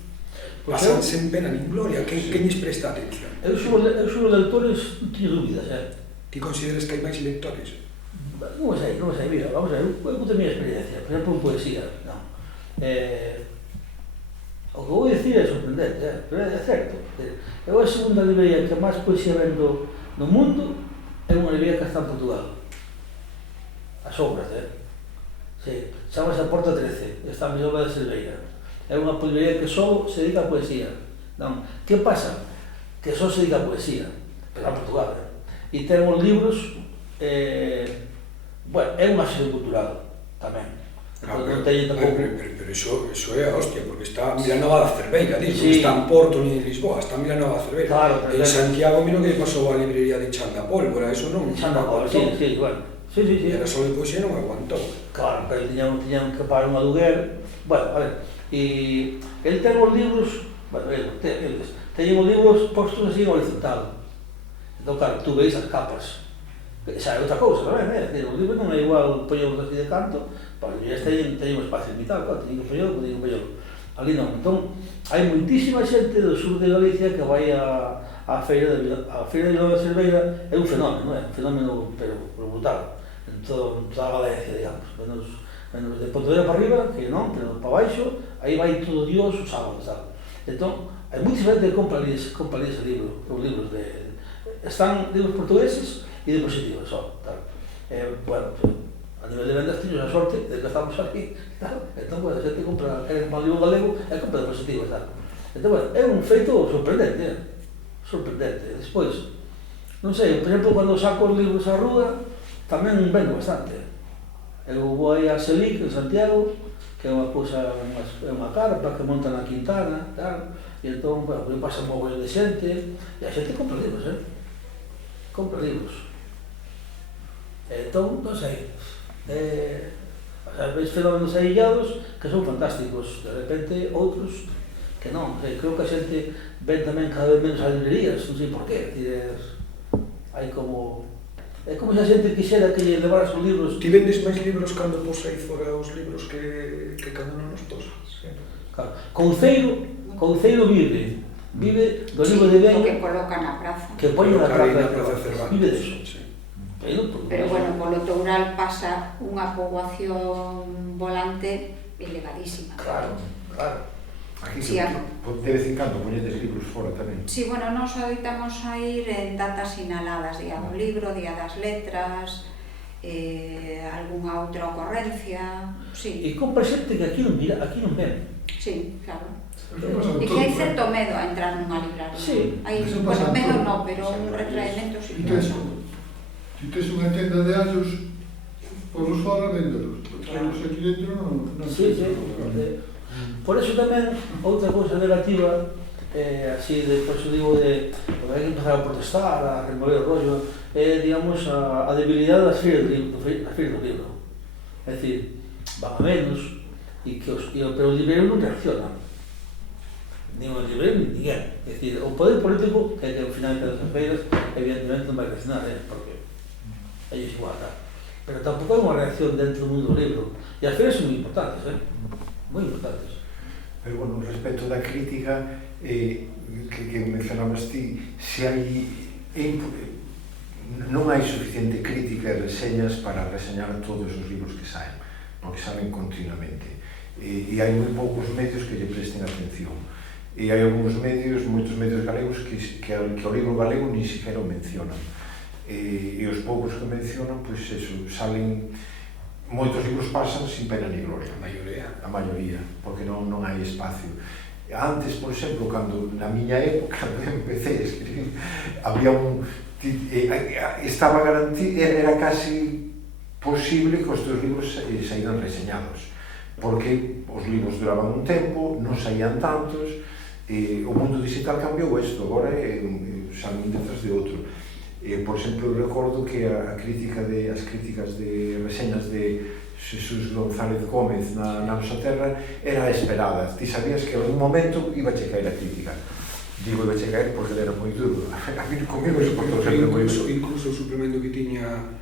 pasan sen pena nin gloria, que lles presta atención? Eu sobre lectores non teño dúbidas, Ti consideras que hai máis lectores? Non sei, mira, vamos a ver, eu conto a miña experiencia, por exemplo, en poesía, non. O que vou dicir é sorprendente, pero é certo. Eu a segunda librería que máis poesía vendo no mundo é unha librería que está en Portugal. As obras, Sí, chamase a Porta 13, está a Milova de Silveira. É unha librería que só se dedica a poesía. Non, que pasa? Que só se dedica a poesía, pero a Portugal, E temos libros, bueno, é unha xestión cultural tamén. Pero iso é a hostia, porque está en Vilanova da Cerveira, sí. Está en Porto ni en Lisboa, está en Vilanova da Cerveira. Claro, en Santiago miro que pasou a librería de Chanda Pólvora, eso non Chanda Pólvora, sí, bueno. Sí. E era só de poesía non aguantou. Claro, pero tiñan que pagar un aluguer. Bueno, a ver, e el ten os libros, bueno, eles teñen os libros postos así en horizontal. Entón, claro, tú veis as capas. Xa é outra cousa, non é? Os libros non é igual poñemos así de canto, para que teñen un espacio limitado, claro, teñen que poñelo. Ali non. Entón, hai moitísima xente do sur de Galicia que vai a Feira de Vilanova de Cerveira, é un fenómeno, non é? Un fenómeno, pero brutal. En toda a Galicia, digamos, menos de Pontevedra para arriba, que non, pero para baixo, aí vai todo Dios os sábados, tal. Entón, hai moitísima xente que compra ali ese libro, os libros de... Están libros portugueses e diapositivas, só, tal. Bueno, a nivel de vendas teño a sorte de que estamos aquí, tal. Entón, bueno, a xente compra, quere comprar un libro galego e compra diapositivas, tal. Entón, bueno, é un feito sorprendente, sorprendente. Despois, non sei, por exemplo, cando saco os libros á rúa, tamén vendo bastante. Eu vou aí a Selic, en Santiago, que é unha cousa, é unha carpa que monta na Quintana, tal, e entón, bueno, pasa un mogollón de xente, e a xente compra libros, compra libros. Entón, non sei, veis fenómenos aillados que son fantásticos, de repente outros que non, creo que a xente ven tamén cada vez menos as librerías, non sei por qué, hai como... É como se a xente quixera que lle levaras os libros. Ti vendes máis libros cando pos aí fora os libros que cando non os tos? Claro. Couceiro vive do libro de Ben. Que coloca na praza. Que pone na praza Cervantes. Vive deso. Sí. Pero bueno, polo Toural pasa unha poboación volante elevadísima. Claro. Aquí Sí, de vez en cando poñedes libros fora tamén. Sí, bueno, nos habitamos a ir en datas sinaladas, Día do Libro, Día das Letras, algunha outra ocorrencia, sí. E compra xente que aquí non ven. Sí, claro. E que hai certo medo a entrar nunha libraría. Sí. Hai, bueno, medo non, pero un retraemento sí. Si tes unha tenda de allos, polos fora véndelos. Traemos aquí dentro non... Sí. Por eso tamén, outra cousa negativa, así, por eso digo, hai que empezar a protestar, a remover o rollo, digamos, a debilidade das feiras do libro. É dicir, van a menos, pero os libreiros non reaccionan. Nin os libreiros, nin ninguén. É dicir, o poder político, que é que ao final das feiras, evidentemente non vai reaccionar, porque é igual, pero tampouco hai unha reacción dentro do mundo do libro. E as feiras son moi importantes, moi importantes. Pero, bueno, respecto da crítica que mencionabas ti, se hai non hai suficiente crítica e reseñas para reseñar todos os libros que saen, porque salen continuamente. E hai moi poucos medios que lle presten atención. E hai algúns medios, moitos medios galegos, que o libro galego ni siquiera o mencionan. E os poucos que mencionan, pois eso, salen... Moitos libros pasan sin pena ni gloria, a maioría, porque non hai espacio. Antes, por exemplo, cando na miña época empecé a escribir, había estaba garantido, era casi posible que os teus libros saíran reseñados, porque os libros duraban un tempo, non saían tantos, O mundo digital cambiou isto, agora xa un detrás de outro. Por exemplo, recordo que as críticas de reseñas de Xesús González Gómez na nosa terra era esperada. Ti sabías que en algún momento iba a caer a crítica. Digo iba a caer porque era moi duro. A mí comigo se portou sempre moi duro. Incluso o suplemento que tiña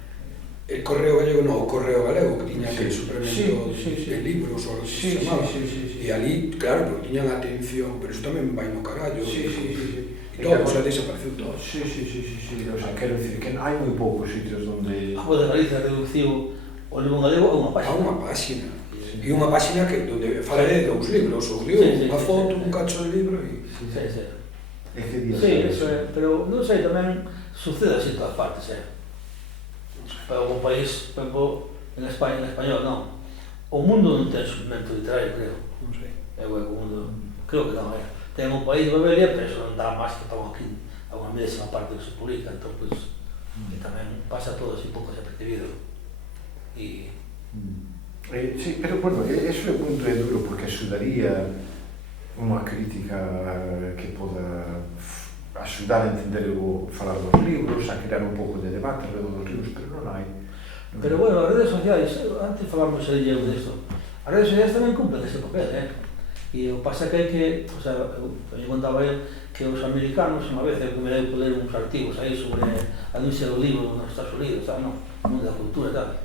el Correo Gallego, o Correo Galego, que tiña aquel suplemento de libros ou algo que se chamaba. E ali, claro, porque tiñan atención, pero iso tamén vai no carallo. E todo, o sea, desapareceu todo. Sí. O sea, quero dicir que hai moi poucos sitios onde... A Voz de Galicia reduciu o libro galego a unha página. A unha página. E unha página que onde falaré de 2 libros, ou unha foto, un cacho de libro e... Sí. É que días. Sí, eso é, pero non sei, tamén sucede así en todas partes, Para algún país, por exemplo, en España, en español, non. O mundo non ten suplemento literario, creo. Non sei. O mundo, creo que non, Ten un país de Iberia, pero eso non dá máis que para aquí, a unha milésima parte que se publica, entón, pues, que tamén pasa todo así pouco desapercibido. Sí, pero, bueno, eso é punto é duro, porque axudaría unha crítica que poda axudar a entender o falar dos libros, a crear un pouco de debate alrededor dos libros, pero non hai. Pero bueno, as redes sociais, antes falamos de disto, as redes sociais tamén cumplen ese papel, E o pasa que hai que, o sea, eu contaba que os americanos, unha vez, eu me dei por ler uns artigos aí sobre a industria do libro nos Estados Unidos, no mundo da cultura e tal.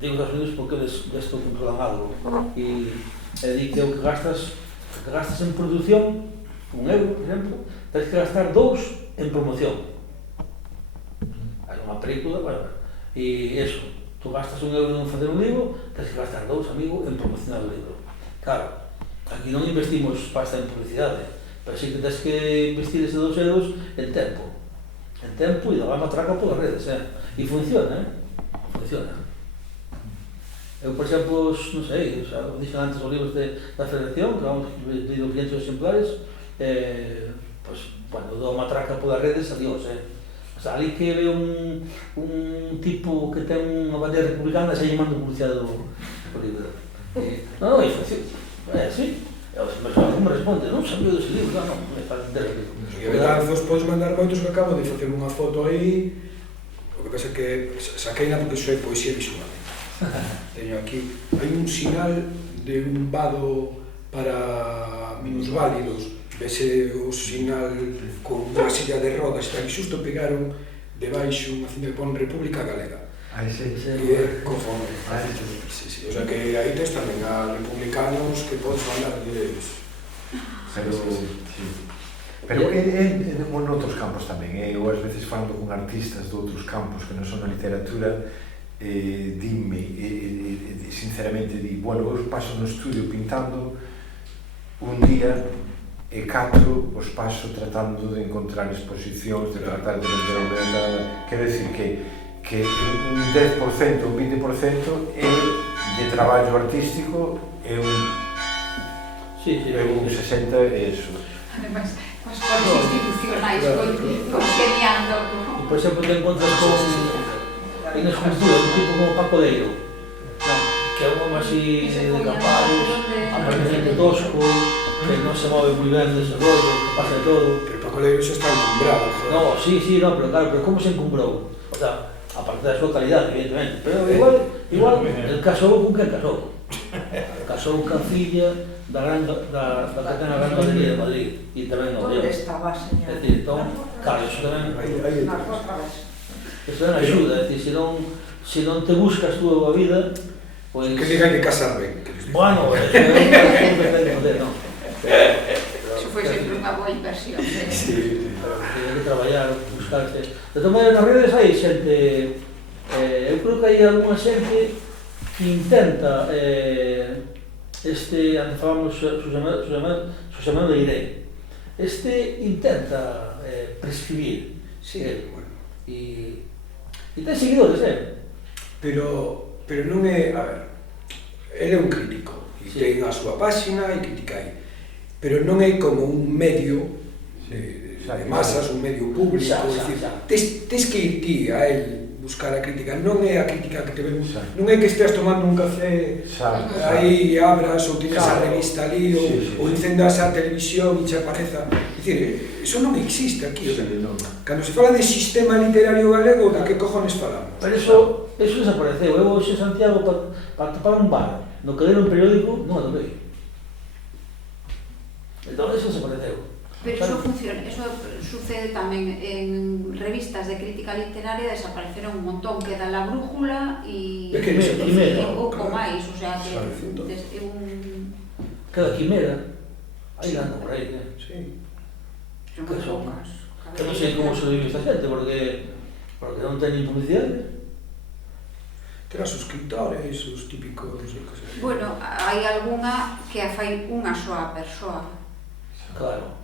Digo Estados Unidos porque desto controlan algo, e di que o que gastas en produción, €1, por exemplo, tens que gastar 2 en promoción. Hai unha película, bueno, e eso, tú gastas €1 en facer un libro, tens que gastar 2, amigo, en promocionar o libro. Claro, aquí non investimos pasta en publicidade, pero sí que tens que investir ese €2 en tempo. En tempo e dar a matraca polas redes, E funciona, Funciona. Eu, por exemplo, non sei, dixen antes os libros da Federación, que vamos lido 500 exemplares, bueno, dou a matraca polas redes, adiós, O sea, ali que ve un tipo que ten unha bandeira republicana e se llamando publicidade do libro. Non, e funciona. Sí. Algún me responde, non sabía dese libro, non, me faz entender o libro. E a vedazos podes mandar moitos que acabo de facer unha foto aí, o que pasa que saqueina porque iso é poesía visual. Teño aquí, hai un sinal de un vado para minusválidos, vese o sinal con unha silla de rodas, e xusto pegaron debaixo unha cinta que pon República Galega. Sí. E é cojón. Sí. O sea que aí tes tamén a republicanos que podes falar deles. Pero, sí. Pero en outros campos tamén, eu ás veces falando con artistas de outros campos que non son a literatura, dime, sinceramente, bueno, eu paso no estudio pintando un día e 4 os paso tratando de encontrar exposicións, de tratar de vender a venda, quero dicir que un 10%, un 20% é de traballo artístico e un 60% é eso. Además, coas cosas institucionais, congeniando. Por exemplo, te encontras con en escultura, un tipo como Paco Leiro, que é un home así de campados, aparentemente tosco, que non se move moi ben dese rollo, que pasa de todo. Pero Paco Leiro xa está encumbrado, joder. No, sí, pero claro, pero como se encumbrou? O sea, aparte da súa calidad, evidentemente, pero igual, el casou con quen casou. Casou ca filla da que ten a Gran Galería de Madrid, e tamén no León. Onde estaba, señor? É dicir, entón, claro, iso tamén... Eso é axuda, é dicir, se non te buscas tú a vida, pois... Que digan que casar ben. Bueno, eso é un perfecto, non? Iso foi sempre unha boa inversión. Sí, hai que traballar, buscarse. De todas maneiras, nas redes hai xente... Eu creo que hai algunha xente que intenta... Antes falamos Susana Leiré. Intenta prescribir. Sí, bueno. E ten seguidores, Pero non é... A ver, ele é un crítico, e ten a súa páxina e critica aí. Pero non é como un medio de masas, un medio público. Tes que ir ti a él buscar a crítica. Non é a crítica que te ven, Xa. non é que esteas tomando un café aí e abras ou tienes a revista ali ou encendas a televisión e che apareza. É dicir, iso non existe aquí. Cando se fala de sistema literario galego, de que cojones falamos? Pero eso desapareceu. Eu hoxe en Santiago para topar un bar no que ler un periódico non atopei. Entón eso desapareceu. Pero iso funciona, iso sucede tamén en revistas de crítica literaria, desapareceron un montón, queda La Brújula e pouco máis, o sea que desde un... Queda Quimera, aí anda por aí, né? Sí. Son moi poucas. Que non sei como se vive esta xente, porque non teñen publicidade. Terá suscriptores, os típicos... Bueno, hai algunha que a fai unha soa persoa. Claro.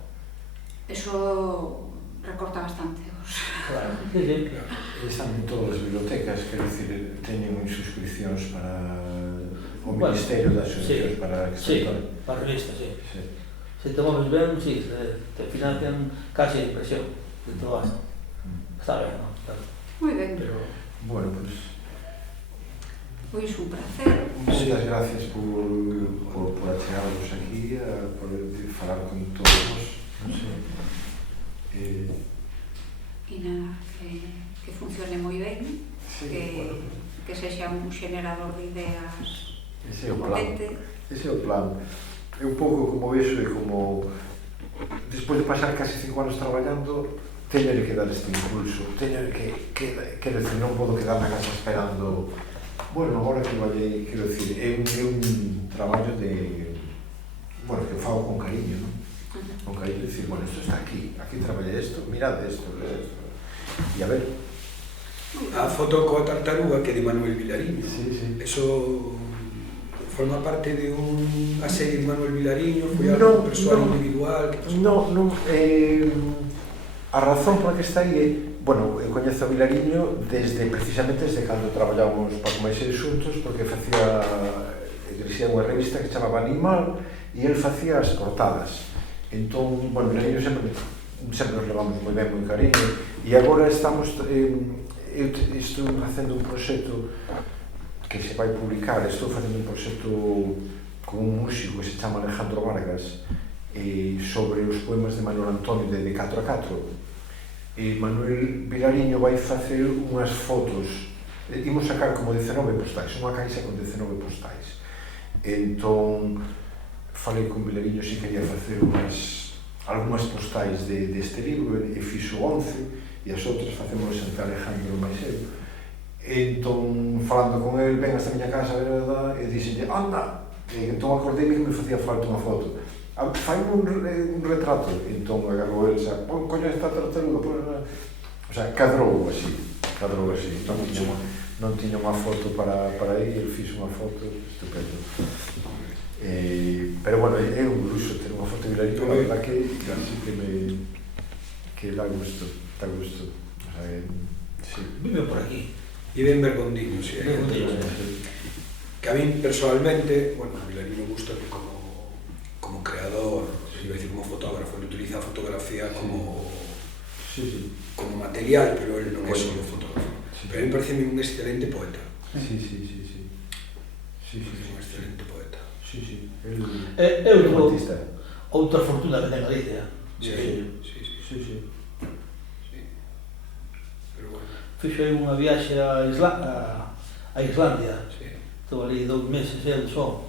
Eso recorta bastante os... Claro, sí, sí. Están en todas as bibliotecas, quero dicir, teñen suscripcións para o Bueno, Ministerio das Suscripcións para a Sí, escritora. para revistas, sí. Sí. Se te moves ben, sí, te financian casi a impresión de todo eso. Está ben, ¿no? Claro. Moi ben, Pero... Bueno, pues pois un placer. moitas gracias por achegarnos aquí, a poder falar con todos, non sei. E nada, que funcione moi ben, Sí, que sexa un xenerador de ideas ese é o plan. potente. Ese é o plan. É un pouco como eso, é como despois de pasar casi 5 anos traballando, teño que dar este impulso, teño que decir, non podo quedar na casa esperando. Bueno, agora que vallei, quero decir, é un traballo de, bueno, que fago con cariño, non? Con cariño, decir, bueno, isto está aquí traballei isto, mirad isto, e a ver. A foto coa tartaruga que é de Manuel Vilariño. Sí, sí. Eso forma parte de unha serie de Manuel Vilariño, foi algo persoal individual. Non, a razón por que está aí é, bueno, eu coñezo a Vilariño precisamente desde cando traballábamos para máis xuntos, porque facía, dirixía unha revista que chamaba Animal, e el facía as portadas. Entón, bueno, Vilariño sempre nos levamos moi ben, moi cariño, e agora estamos, eu estou facendo un proxecto que se vai publicar, estou facendo un proxecto con un músico que se chama Alejandro Vargas, sobre os poemas de Manuel Antonio de 4 a 4. E Manuel Vilariño vai facer unhas fotos, imos sacar como 19 postais, unha caixa con 19 postais. Entón, falei con Vilariño se quería facer algunhas postais deste libro, e fixo 11, e as outras facemos entre Alejandro máis eu. Entón, falando con el, ven hasta a miña casa, verdad, e dixenlle, anda! E entón acordeime que me facía falta unha foto. Fai un retrato, entón agarrou el, xa, coño esta tartaruga, o sea, cadrou así, non tiña unha foto para ir, el fixo unha foto, estupendo. Pero bueno, é un luxo ter unha foto de Vilariño, a verdad que dá gusto, o sea, sí. Vive por aquí. E ben Bergondiño, sí. Que a mí personalmente, bueno, a Vilariño me gusta que como creador, iba a decir como fotógrafo, él utiliza a fotografía como material, pero él non é só fotógrafo. Pero a mí me parece un excelente poeta. Sí. Un excelente poeta. Sí. É outra fortuna que ten Galicia. Sí. Pero bueno. Fixo aí unha viaxe a Islandia. Estou ali 2 meses só.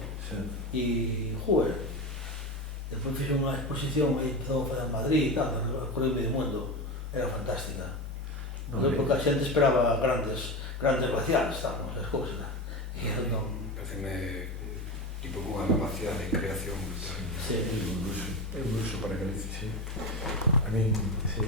E, joder, despois fixo unha exposición aí, empezou a fazer en Madrid e tal, recorreu medio mundo, era fantástica. Porque a xente esperaba grandes glaciares, tal, esas cousas. E non... Pareceme tipo unha capacidade de creación. Sí. É un luxo para Galicia, sí. A mí, sí.